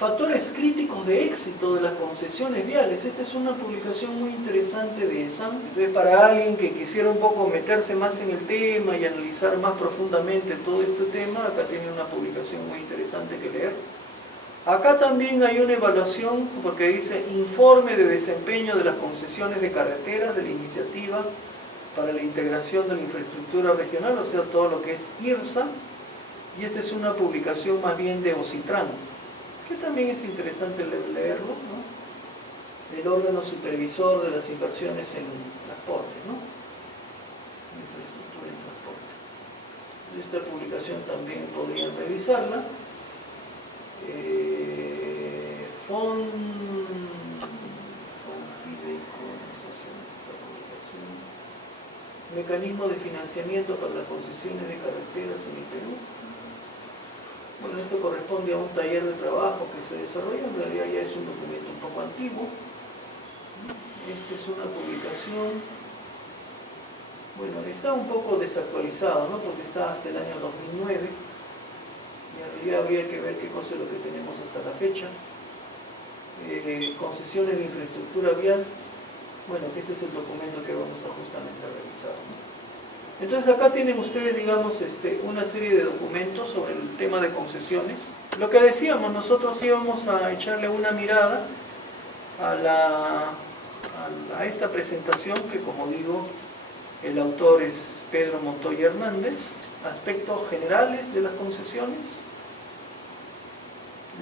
Factores críticos de éxito de las concesiones viales. Esta es una publicación muy interesante de ESAM. Entonces, para alguien que quisiera un poco meterse más en el tema y analizar más profundamente todo este tema, acá tiene una publicación muy interesante que leer. Acá también hay una evaluación, porque dice informe de desempeño de las concesiones de carreteras de la iniciativa para la integración de la infraestructura regional, o sea, todo lo que es IRSA. Y esta es una publicación más bien de OCITRAN, que también es interesante leerlo, ¿no? El órgano supervisor de las inversiones en transporte, ¿no? Infraestructura en transporte. Esta publicación también podrían revisarla. Mecanismo de financiamiento para las concesiones de carreteras en el Perú. Bueno, esto corresponde a un taller de trabajo que se desarrolla, en realidad ya es un documento un poco antiguo. Esta es una publicación, bueno, está un poco desactualizado, ¿no? Porque está hasta el año 2009, y en realidad habría que ver qué cosa es lo que tenemos hasta la fecha. Concesiones de infraestructura vial, bueno, este es el documento que vamos a justamente a revisar, ¿no? Entonces acá tienen ustedes, digamos, una serie de documentos sobre el tema de concesiones. Lo que decíamos, nosotros íbamos a echarle una mirada a esta presentación, que como digo, el autor es Pedro Montoya Hernández, aspectos generales de las concesiones,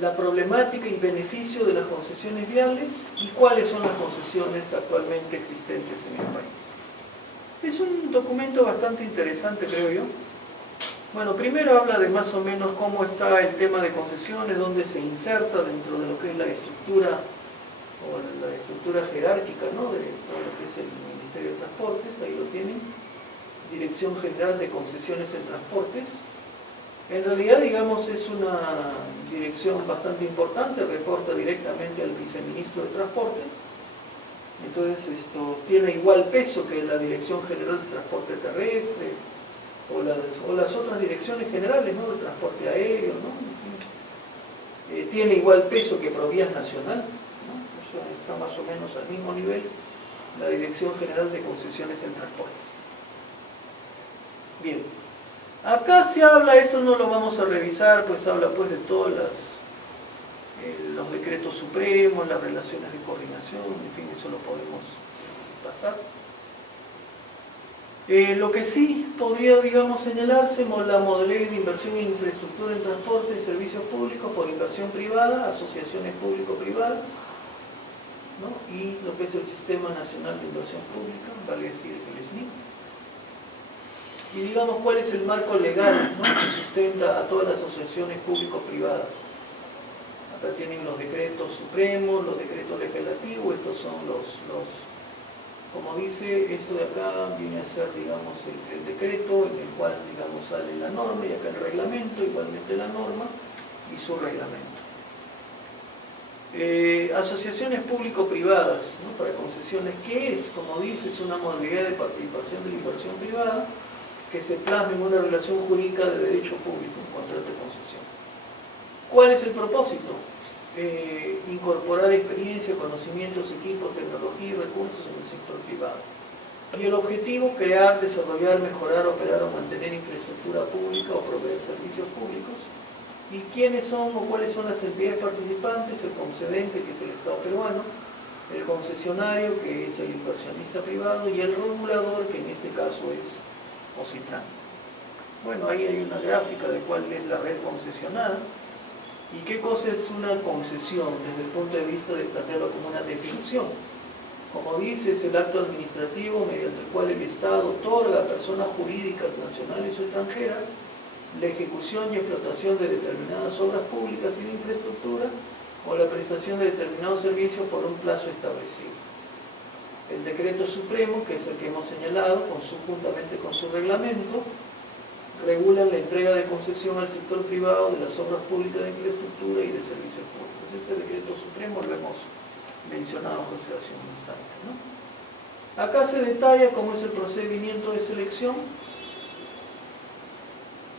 la problemática y beneficio de las concesiones viales y cuáles son las concesiones actualmente existentes en el país. Es un documento bastante interesante, creo yo. Bueno, primero habla de más o menos cómo está el tema de concesiones, dónde se inserta dentro de lo que es la estructura o la estructura jerárquica, ¿no?, de todo lo que es el Ministerio de Transportes. Ahí lo tienen, Dirección General de Concesiones en Transportes. En realidad, digamos, es una dirección bastante importante, reporta directamente al viceministro de Transportes. Entonces, esto tiene igual peso que la Dirección General de Transporte Terrestre o las otras direcciones generales, ¿no?, de transporte aéreo, ¿no? Tiene igual peso que Provías Nacional, ¿no? O sea, está más o menos al mismo nivel la Dirección General de Concesiones en Transportes. Bien, acá se habla, esto no lo vamos a revisar, pues habla pues de todos los decretos supremos, las relaciones de coordinación, en fin, eso lo podemos pasar. Lo que sí podría, digamos, señalarse, la modalidad de inversión en infraestructura en transporte y servicios públicos por inversión privada, asociaciones público-privadas, ¿no?, y lo que es el Sistema Nacional de Inversión Pública, vale decir el SNI. Y digamos cuál es el marco legal, ¿no?, que sustenta a todas las asociaciones público-privadas. Acá tienen los decretos supremos, los decretos legislativos, estos son como dice, esto de acá viene a ser, digamos, el decreto en el cual, digamos, sale la norma, y acá el reglamento, igualmente la norma y su reglamento. Asociaciones público-privadas, ¿no?, para concesiones, ¿qué es? Como dice, es una modalidad de participación de la inversión privada que se plasma en una relación jurídica de derecho público, un contrato de concesión. ¿Cuál es el propósito? Incorporar experiencia, conocimientos, equipos, tecnología y recursos en el sector privado. Y el objetivo, crear, desarrollar, mejorar, operar o mantener infraestructura pública o proveer servicios públicos. ¿Y quiénes son o cuáles son las entidades participantes? El concedente, que es el Estado peruano, el concesionario, que es el inversionista privado, y el regulador, que en este caso es OCITRAN. Bueno, ahí hay una gráfica de cuál es la red concesionada. ¿Y qué cosa es una concesión desde el punto de vista de plantearlo como una definición? Como dice, es el acto administrativo mediante el cual el Estado otorga a personas jurídicas nacionales o extranjeras la ejecución y explotación de determinadas obras públicas y de infraestructura o la prestación de determinados servicios por un plazo establecido. El decreto supremo, que es el que hemos señalado, conjuntamente con su reglamento, regulan la entrega de concesión al sector privado de las obras públicas de infraestructura y de servicios públicos. Ese decreto supremo lo hemos mencionado hace un instante, ¿no? Acá se detalla cómo es el procedimiento de selección.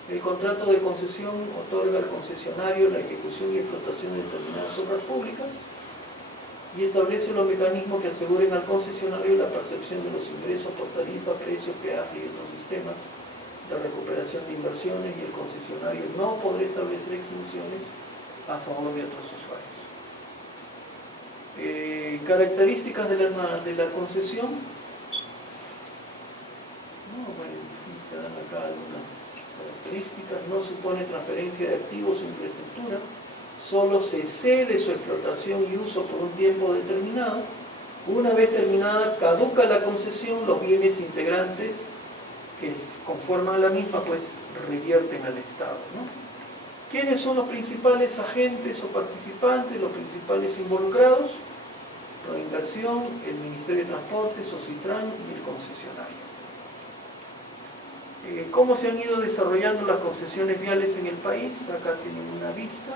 El contrato de concesión otorga al concesionario la ejecución y explotación de determinadas obras públicas y establece los mecanismos que aseguren al concesionario la percepción de los ingresos por tarifa, precio, peaje y otros sistemas de recuperación de inversiones, y el concesionario no podrá establecer exenciones a favor de otros usuarios. Características de la concesión. Bueno, se dan acá algunas características. No supone transferencia de activos o infraestructura, solo se cede su explotación y uso por un tiempo determinado. Una vez terminada, caduca la concesión, los bienes integrantes que conforman la misma, pues revierten al Estado, ¿no? ¿Quiénes son los principales agentes o participantes, los principales involucrados? Proinversión, el Ministerio de Transportes, OCITRAN y el concesionario. ¿Cómo se han ido desarrollando las concesiones viales en el país? Acá tienen una vista.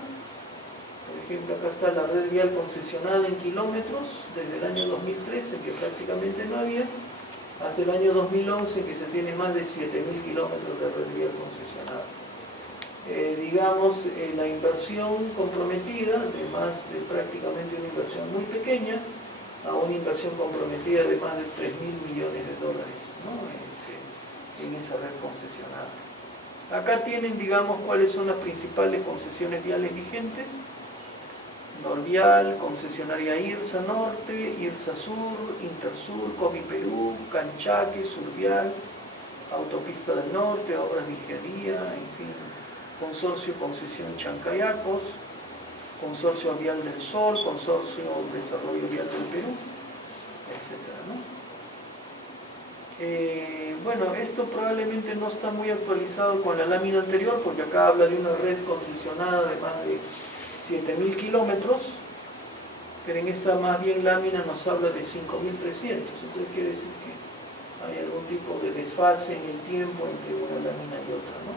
Por ejemplo, acá está la red vial concesionada en kilómetros desde el año 2013, que prácticamente no había, hasta el año 2011, que se tiene más de 7.000 kilómetros de red vial concesionada. Digamos, la inversión comprometida, de prácticamente una inversión muy pequeña, a una inversión comprometida de más de 3.000 millones de dólares, ¿no?, en esa red concesionada. Acá tienen, digamos, cuáles son las principales concesiones viales vigentes. Norvial, concesionaria IRSA Norte, IRSA Sur, Intersur, Comi Perú, Canchaque, Survial, Autopista del Norte, Obras de Ingeniería, en fin, Consorcio Concesión Chancayacos, Consorcio Vial del Sol, Consorcio Desarrollo Vial del Perú, etcétera, ¿no? Bueno, esto probablemente no está muy actualizado con la lámina anterior, porque acá habla de una red concesionada de más de 7.000 kilómetros, pero en esta más bien lámina nos habla de 5.300, entonces quiere decir que hay algún tipo de desfase en el tiempo entre una lámina y otra, ¿no?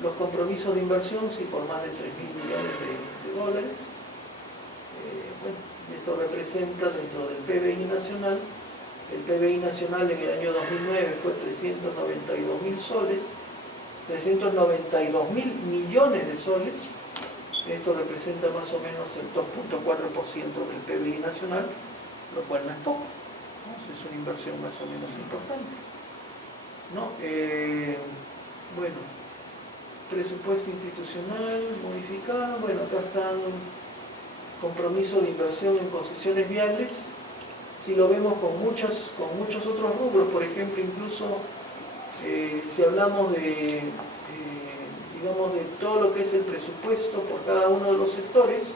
Los compromisos de inversión, sí, por más de 3.000 millones de dólares. Bueno, esto representa dentro del PBI nacional. El PBI nacional en el año 2009 fue 392.000 soles, 392.000 millones de soles. Esto representa más o menos el 2.4% del PBI nacional, lo cual no es poco, ¿no? Es una inversión más o menos importante, ¿no? Bueno, presupuesto institucional modificado. Bueno, acá están compromiso de inversión en concesiones viales. Si lo vemos con muchos otros rubros, por ejemplo, incluso si hablamos digamos, de todo lo que es el presupuesto por cada uno de los sectores,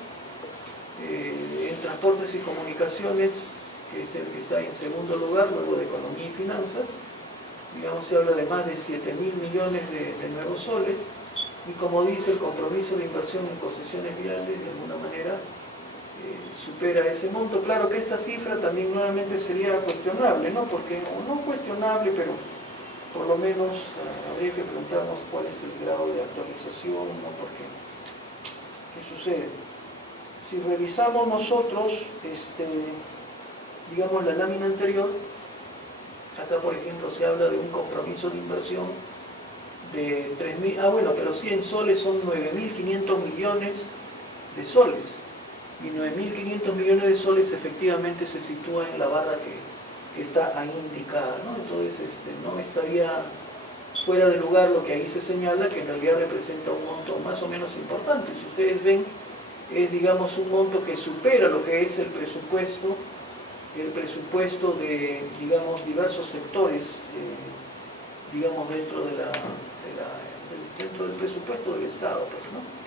en transportes y comunicaciones, que es el que está en segundo lugar, luego de economía y finanzas, digamos, se habla de más de 7.000 millones de nuevos soles, y como dice, el compromiso de inversión en concesiones viales, de alguna manera, supera ese monto. Claro que esta cifra también nuevamente sería cuestionable, ¿no? Porque, no cuestionable, pero por lo menos habría que preguntarnos cuál es el grado de actualización, ¿no? Porque, ¿qué sucede? Si revisamos nosotros, digamos, la lámina anterior, acá por ejemplo se habla de un compromiso de inversión de 3.000, bueno, pero sí en soles son 9.500 millones de soles, y 9.500 millones de soles efectivamente se sitúa en la barra que está ahí indicada, ¿no? Entonces no estaría fuera de lugar lo que ahí se señala, que en realidad representa un monto más o menos importante. Si ustedes ven, es, digamos, un monto que supera lo que es el presupuesto de, digamos, diversos sectores, digamos, dentro del presupuesto del Estado, pues, ¿no?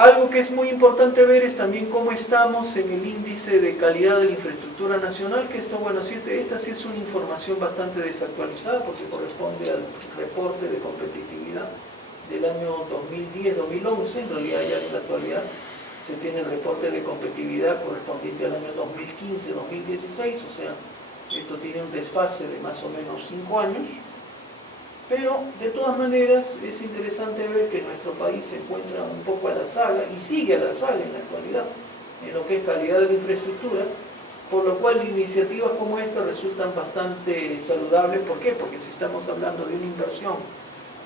Algo que es muy importante ver es también cómo estamos en el índice de calidad de la infraestructura nacional, que esto, bueno, esta sí es una información bastante desactualizada porque corresponde al reporte de competitividad del año 2010-2011, en realidad ya en la actualidad se tiene el reporte de competitividad correspondiente al año 2015-2016, o sea, esto tiene un desfase de más o menos 5 años. Pero, de todas maneras, es interesante ver que nuestro país se encuentra un poco a la saga, y sigue a la saga en la actualidad, en lo que es calidad de la infraestructura, por lo cual iniciativas como esta resultan bastante saludables. ¿Por qué? Porque si estamos hablando de una inversión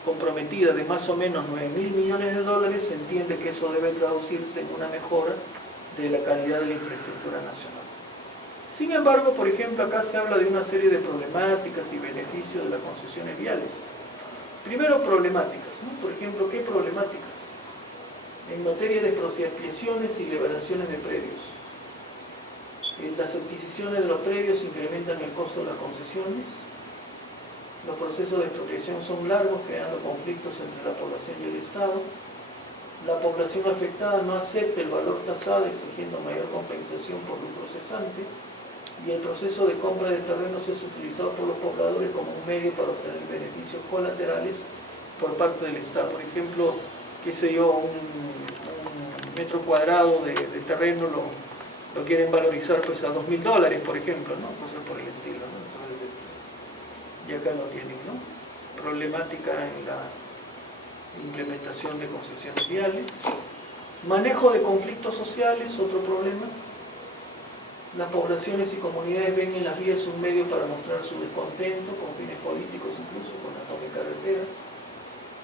comprometida de más o menos 9.000 millones de dólares, se entiende que eso debe traducirse en una mejora de la calidad de la infraestructura nacional. Sin embargo, por ejemplo, acá se habla de una serie de problemáticas y beneficios de las concesiones viales. Primero, problemáticas, ¿no? Por ejemplo, ¿qué problemáticas? En materia de expropiaciones y liberaciones de predios. Las adquisiciones de los predios incrementan el costo de las concesiones. Los procesos de expropiación son largos, creando conflictos entre la población y el Estado. La población afectada no acepta el valor tasado, exigiendo mayor compensación por lucro cesante. Y el proceso de compra de terrenos es utilizado por los pobladores como un medio para obtener beneficios colaterales por parte del Estado. Por ejemplo, qué sé yo, un metro cuadrado de terreno lo quieren valorizar pues a $2.000, por ejemplo, ¿no? Cosas por el estilo, ¿no? Entonces, y acá lo tienen, ¿no? Problemática en la implementación de concesiones viales. Manejo de conflictos sociales, otro problema. Las poblaciones y comunidades ven en las vías un medio para mostrar su descontento, con fines políticos incluso, con la toma de carreteras.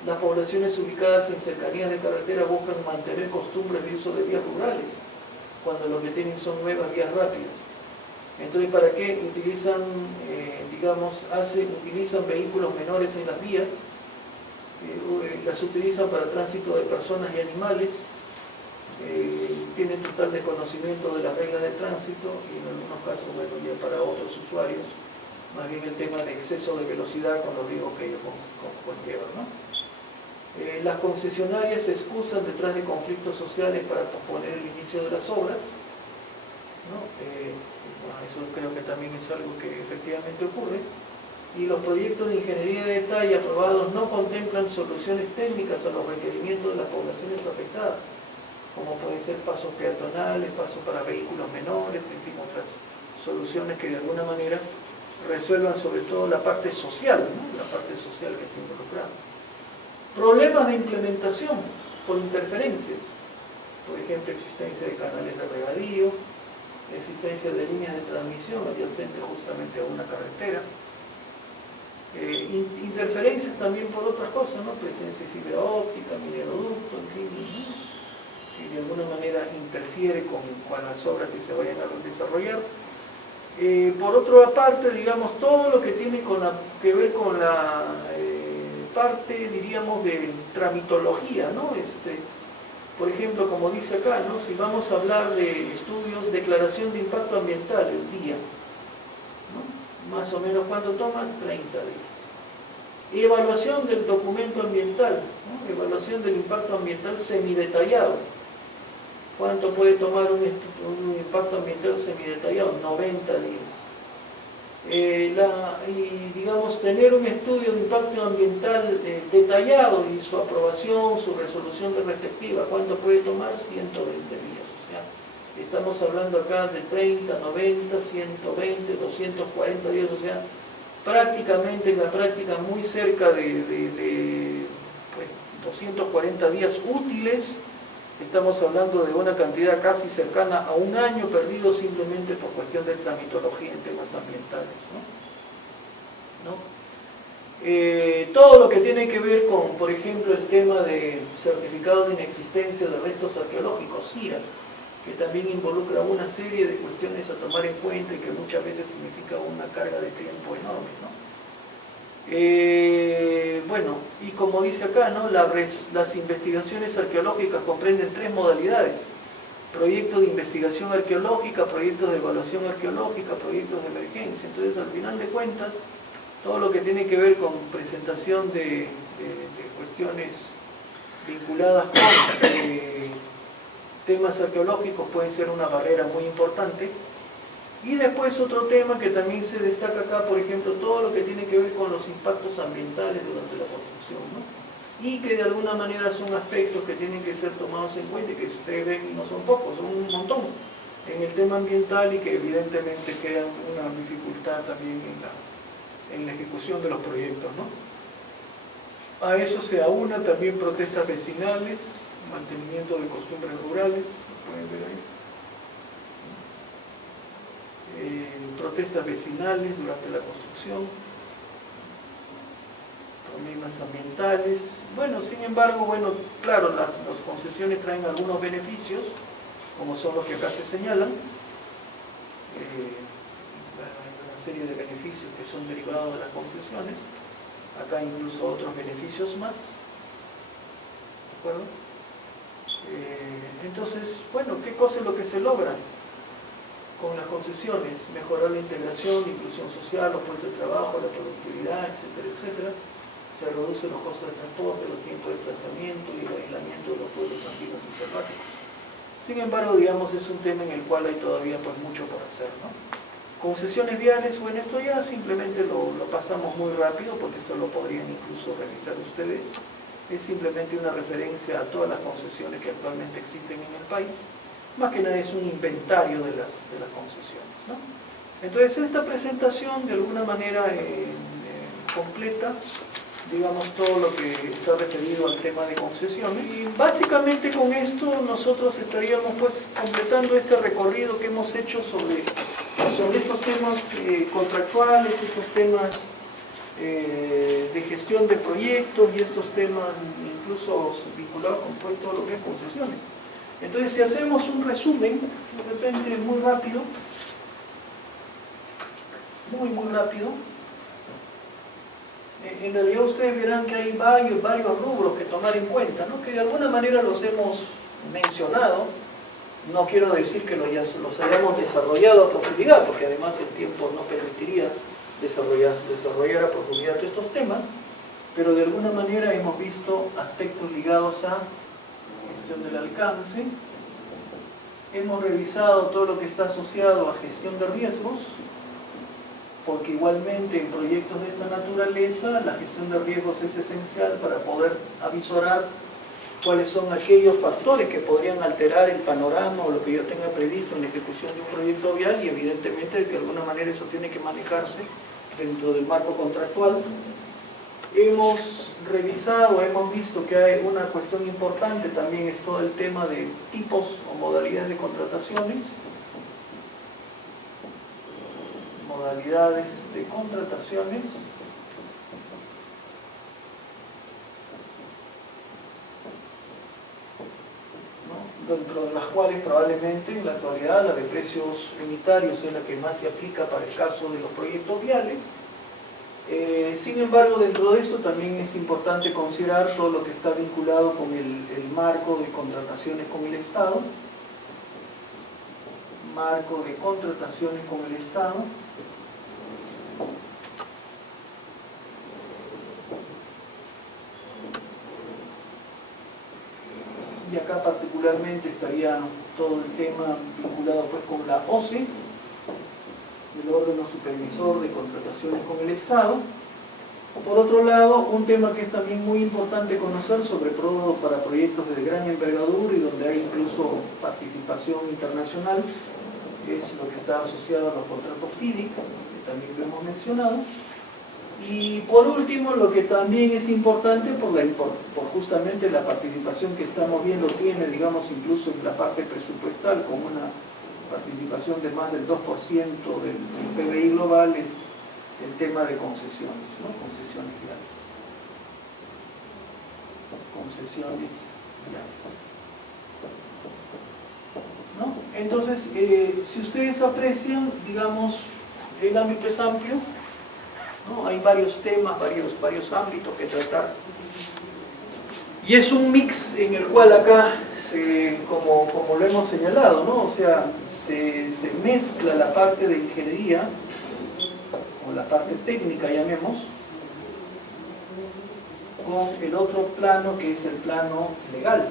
Las poblaciones ubicadas en cercanías de carretera buscan mantener costumbres de uso de vías rurales, cuando lo que tienen son nuevas vías rápidas. Entonces, ¿para qué? Utilizan, utilizan vehículos menores en las vías, las utilizan para tránsito de personas y animales, tienen total desconocimiento de las reglas de tránsito y en algunos casos, bueno, ya para otros usuarios, más bien el tema de exceso de velocidad con los riesgos que ello conllevan, ¿no? Las concesionarias se excusan detrás de conflictos sociales para posponer el inicio de las obras, ¿no? Eso creo que también es algo que efectivamente ocurre. Y los proyectos de ingeniería de detalle aprobados no contemplan soluciones técnicas a los requerimientos de las poblaciones afectadas, como pueden ser pasos peatonales, pasos para vehículos menores, en fin, otras soluciones que de alguna manera resuelvan sobre todo la parte social, ¿no? La parte social que está involucrada. Problemas de implementación por interferencias, por ejemplo, existencia de canales de regadío, existencia de líneas de transmisión adyacentes justamente a una carretera, interferencias también por otras cosas, ¿no? Presencia de fibra óptica, mineroducto, en fin, ¿no? Que de alguna manera interfiere con las obras que se vayan a desarrollar. Por otra parte, digamos, todo lo que tiene que ver con la parte, diríamos, de tramitología, ¿no? Por ejemplo, como dice acá, ¿no? Si vamos a hablar de estudios, declaración de impacto ambiental, el día, ¿no? Más o menos, ¿cuánto toma? 30 días. Evaluación del documento ambiental, ¿no? Evaluación del impacto ambiental semidetallado. ¿Cuánto puede tomar un impacto ambiental semidetallado? 90 días. Digamos, tener un estudio de impacto ambiental detallado y su aprobación, su resolución de respectiva, ¿cuánto puede tomar? 120 días. O sea, estamos hablando acá de 30, 90, 120, 240 días, o sea, prácticamente en la práctica muy cerca de 240 días útiles. Estamos hablando de una cantidad casi cercana a un año perdido simplemente por cuestión de tramitología en temas ambientales, ¿no? Todo lo que tiene que ver con, por ejemplo, el tema de certificado de inexistencia de restos arqueológicos, CIRA, que también involucra una serie de cuestiones a tomar en cuenta y que muchas veces significa una carga de tiempo enorme, ¿no? Bueno, y como dice acá, ¿no? Las investigaciones arqueológicas comprenden 3 modalidades: proyectos de investigación arqueológica, proyectos de evaluación arqueológica, proyectos de emergencia. Entonces, al final de cuentas, todo lo que tiene que ver con presentación de cuestiones vinculadas con temas arqueológicos puede ser una barrera muy importante. Y después otro tema que también se destaca acá, por ejemplo, todo lo que tiene que ver con los impactos ambientales durante la construcción, ¿no? Y que de alguna manera son aspectos que tienen que ser tomados en cuenta y que ustedes ven no son pocos, son un montón en el tema ambiental y que evidentemente crean una dificultad también en la ejecución de los proyectos, ¿no? A eso se aúna también protestas vecinales, mantenimiento de costumbres rurales, pueden ver ahí. Protestas vecinales durante la construcción, problemas ambientales. Bueno, sin embargo, bueno, claro, las concesiones traen algunos beneficios, como son los que acá se señalan. Hay una serie de beneficios que son derivados de las concesiones. Acá incluso otros beneficios más. ¿De acuerdo? Entonces, bueno, ¿qué cosa es lo que se logra con las concesiones? Mejorar la integración, la inclusión social, los puestos de trabajo, la productividad, etcétera, etcétera. Se reducen los costos de transporte, los tiempos de desplazamiento y el aislamiento de los pueblos andinos y selváticos. Sin embargo, digamos, es un tema en el cual hay todavía pues mucho por hacer, ¿no? Concesiones viales, bueno, esto ya simplemente lo pasamos muy rápido porque esto lo podrían incluso revisar ustedes. Es simplemente una referencia a todas las concesiones que actualmente existen en el país. Más que nada es un inventario de las concesiones, ¿no? Entonces esta presentación de alguna manera completa, digamos, todo lo que está referido al tema de concesiones. Y básicamente con esto nosotros estaríamos pues completando este recorrido que hemos hecho sobre estos temas contractuales, estos temas de gestión de proyectos y estos temas incluso vinculados con pues, todo lo que es concesiones. Entonces, si hacemos un resumen, de repente muy rápido, muy rápido. En realidad ustedes verán que hay varios rubros que tomar en cuenta, ¿no? Que de alguna manera los hemos mencionado. No quiero decir que los hayamos desarrollado a profundidad, porque además el tiempo no permitiría desarrollar a profundidad todos estos temas, pero de alguna manera hemos visto aspectos ligados a gestión del alcance, hemos revisado todo lo que está asociado a gestión de riesgos, porque igualmente en proyectos de esta naturaleza la gestión de riesgos es esencial para poder avisorar cuáles son aquellos factores que podrían alterar el panorama o lo que yo tenga previsto en la ejecución de un proyecto vial, y evidentemente de alguna manera eso tiene que manejarse dentro del marco contractual. Hemos revisado, hemos visto que hay una cuestión importante también, es todo el tema de tipos o modalidades de contrataciones. Modalidades de contrataciones. Dentro de las cuales probablemente en la actualidad la de precios unitarios es la que más se aplica para el caso de los proyectos viales. Sin embargo, dentro de esto también es importante considerar todo lo que está vinculado con el marco de contrataciones con el Estado. Marco de contrataciones con el Estado. Y acá particularmente estaría todo el tema vinculado pues con la OCE, el órgano supervisor de contrataciones con el Estado. Por otro lado, un tema que es también muy importante conocer, sobre todo para proyectos de gran envergadura y donde hay incluso participación internacional, es lo que está asociado a los contratos FIDIC, que también lo hemos mencionado. Y por último, lo que también es importante por justamente la participación que estamos viendo tiene, digamos, incluso en la parte presupuestal, con una participación de más del 2% del PBI global, es el tema de concesiones, ¿no? Concesiones viales. Concesiones viales. ¿No? Entonces, si ustedes aprecian, digamos, el ámbito es amplio, ¿no? Hay varios temas, varios ámbitos que tratar. Y es un mix en el cual acá, como lo hemos señalado, ¿no? O sea, se mezcla la parte de ingeniería, o la parte técnica, llamemos, con el otro plano que es el plano legal.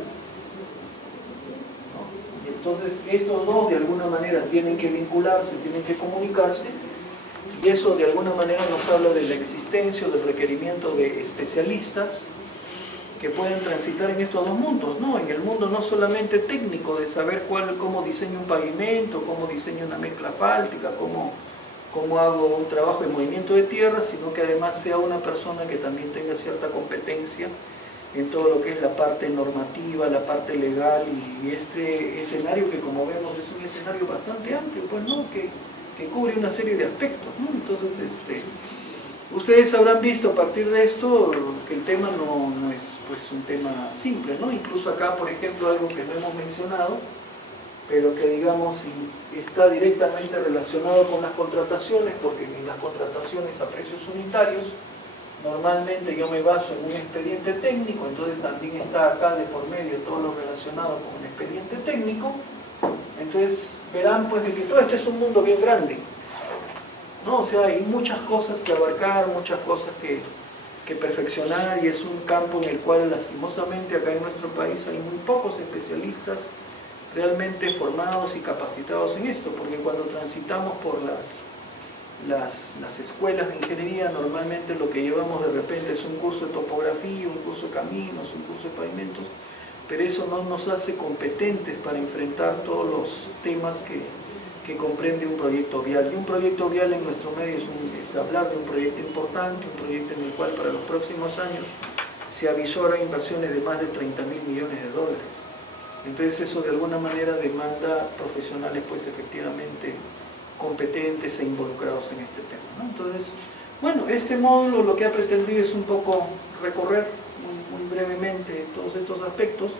¿No? Y entonces estos dos de alguna manera tienen que vincularse, tienen que comunicarse, y eso de alguna manera nos habla de la existencia o del requerimiento de especialistas que pueden transitar en estos dos mundos, ¿no? En el mundo no solamente técnico, de saber cómo diseño un pavimento, cómo diseño una mezcla asfáltica, cómo hago un trabajo de movimiento de tierra, sino que además sea una persona que también tenga cierta competencia en todo lo que es la parte normativa, la parte legal, y este escenario que, como vemos, es un escenario bastante amplio, pues, ¿no? Que cubre una serie de aspectos, ¿no? Entonces, ustedes habrán visto a partir de esto que el tema no es pues un tema simple, ¿no? Incluso acá, por ejemplo, algo que no hemos mencionado, pero que digamos está directamente relacionado con las contrataciones, porque en las contrataciones a precios unitarios, normalmente yo me baso en un expediente técnico, entonces también está acá de por medio todo lo relacionado con un expediente técnico. Entonces verán pues de que todo este es un mundo bien grande, ¿no? O sea, hay muchas cosas que abarcar, muchas cosas que perfeccionar, y es un campo en el cual lastimosamente acá en nuestro país hay muy pocos especialistas realmente formados y capacitados en esto, porque cuando transitamos por las escuelas de ingeniería, normalmente lo que llevamos de repente es un curso de topografía, un curso de caminos, un curso de pavimentos, pero eso no nos hace competentes para enfrentar todos los temas que comprende un proyecto vial. Y un proyecto vial en nuestro medio es hablar de un proyecto importante, un proyecto en el cual para los próximos años se avisora inversiones de más de 30.000 millones de dólares. Entonces eso de alguna manera demanda profesionales pues efectivamente competentes e involucrados en este tema, ¿no? Entonces, bueno, este módulo lo que ha pretendido es un poco recorrer muy brevemente todos estos aspectos,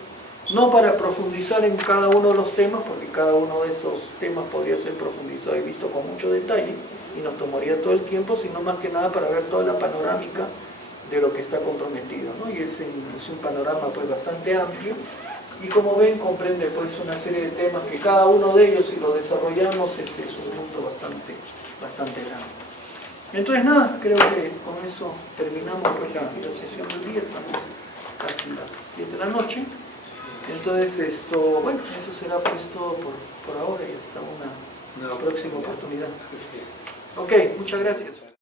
no para profundizar en cada uno de los temas, porque cada uno de esos temas podría ser profundizado y visto con mucho detalle, y nos tomaría todo el tiempo, sino más que nada para ver toda la panorámica de lo que está comprometido, ¿no? Y es un panorama pues bastante amplio, y como ven comprende pues una serie de temas que cada uno de ellos, si lo desarrollamos, es un mundo bastante grande. Entonces nada, creo que con eso terminamos pues la sesión del día, estamos casi las 7 de la noche. Entonces bueno, eso será pues todo por ahora, y hasta una próxima oportunidad. Ok, muchas gracias.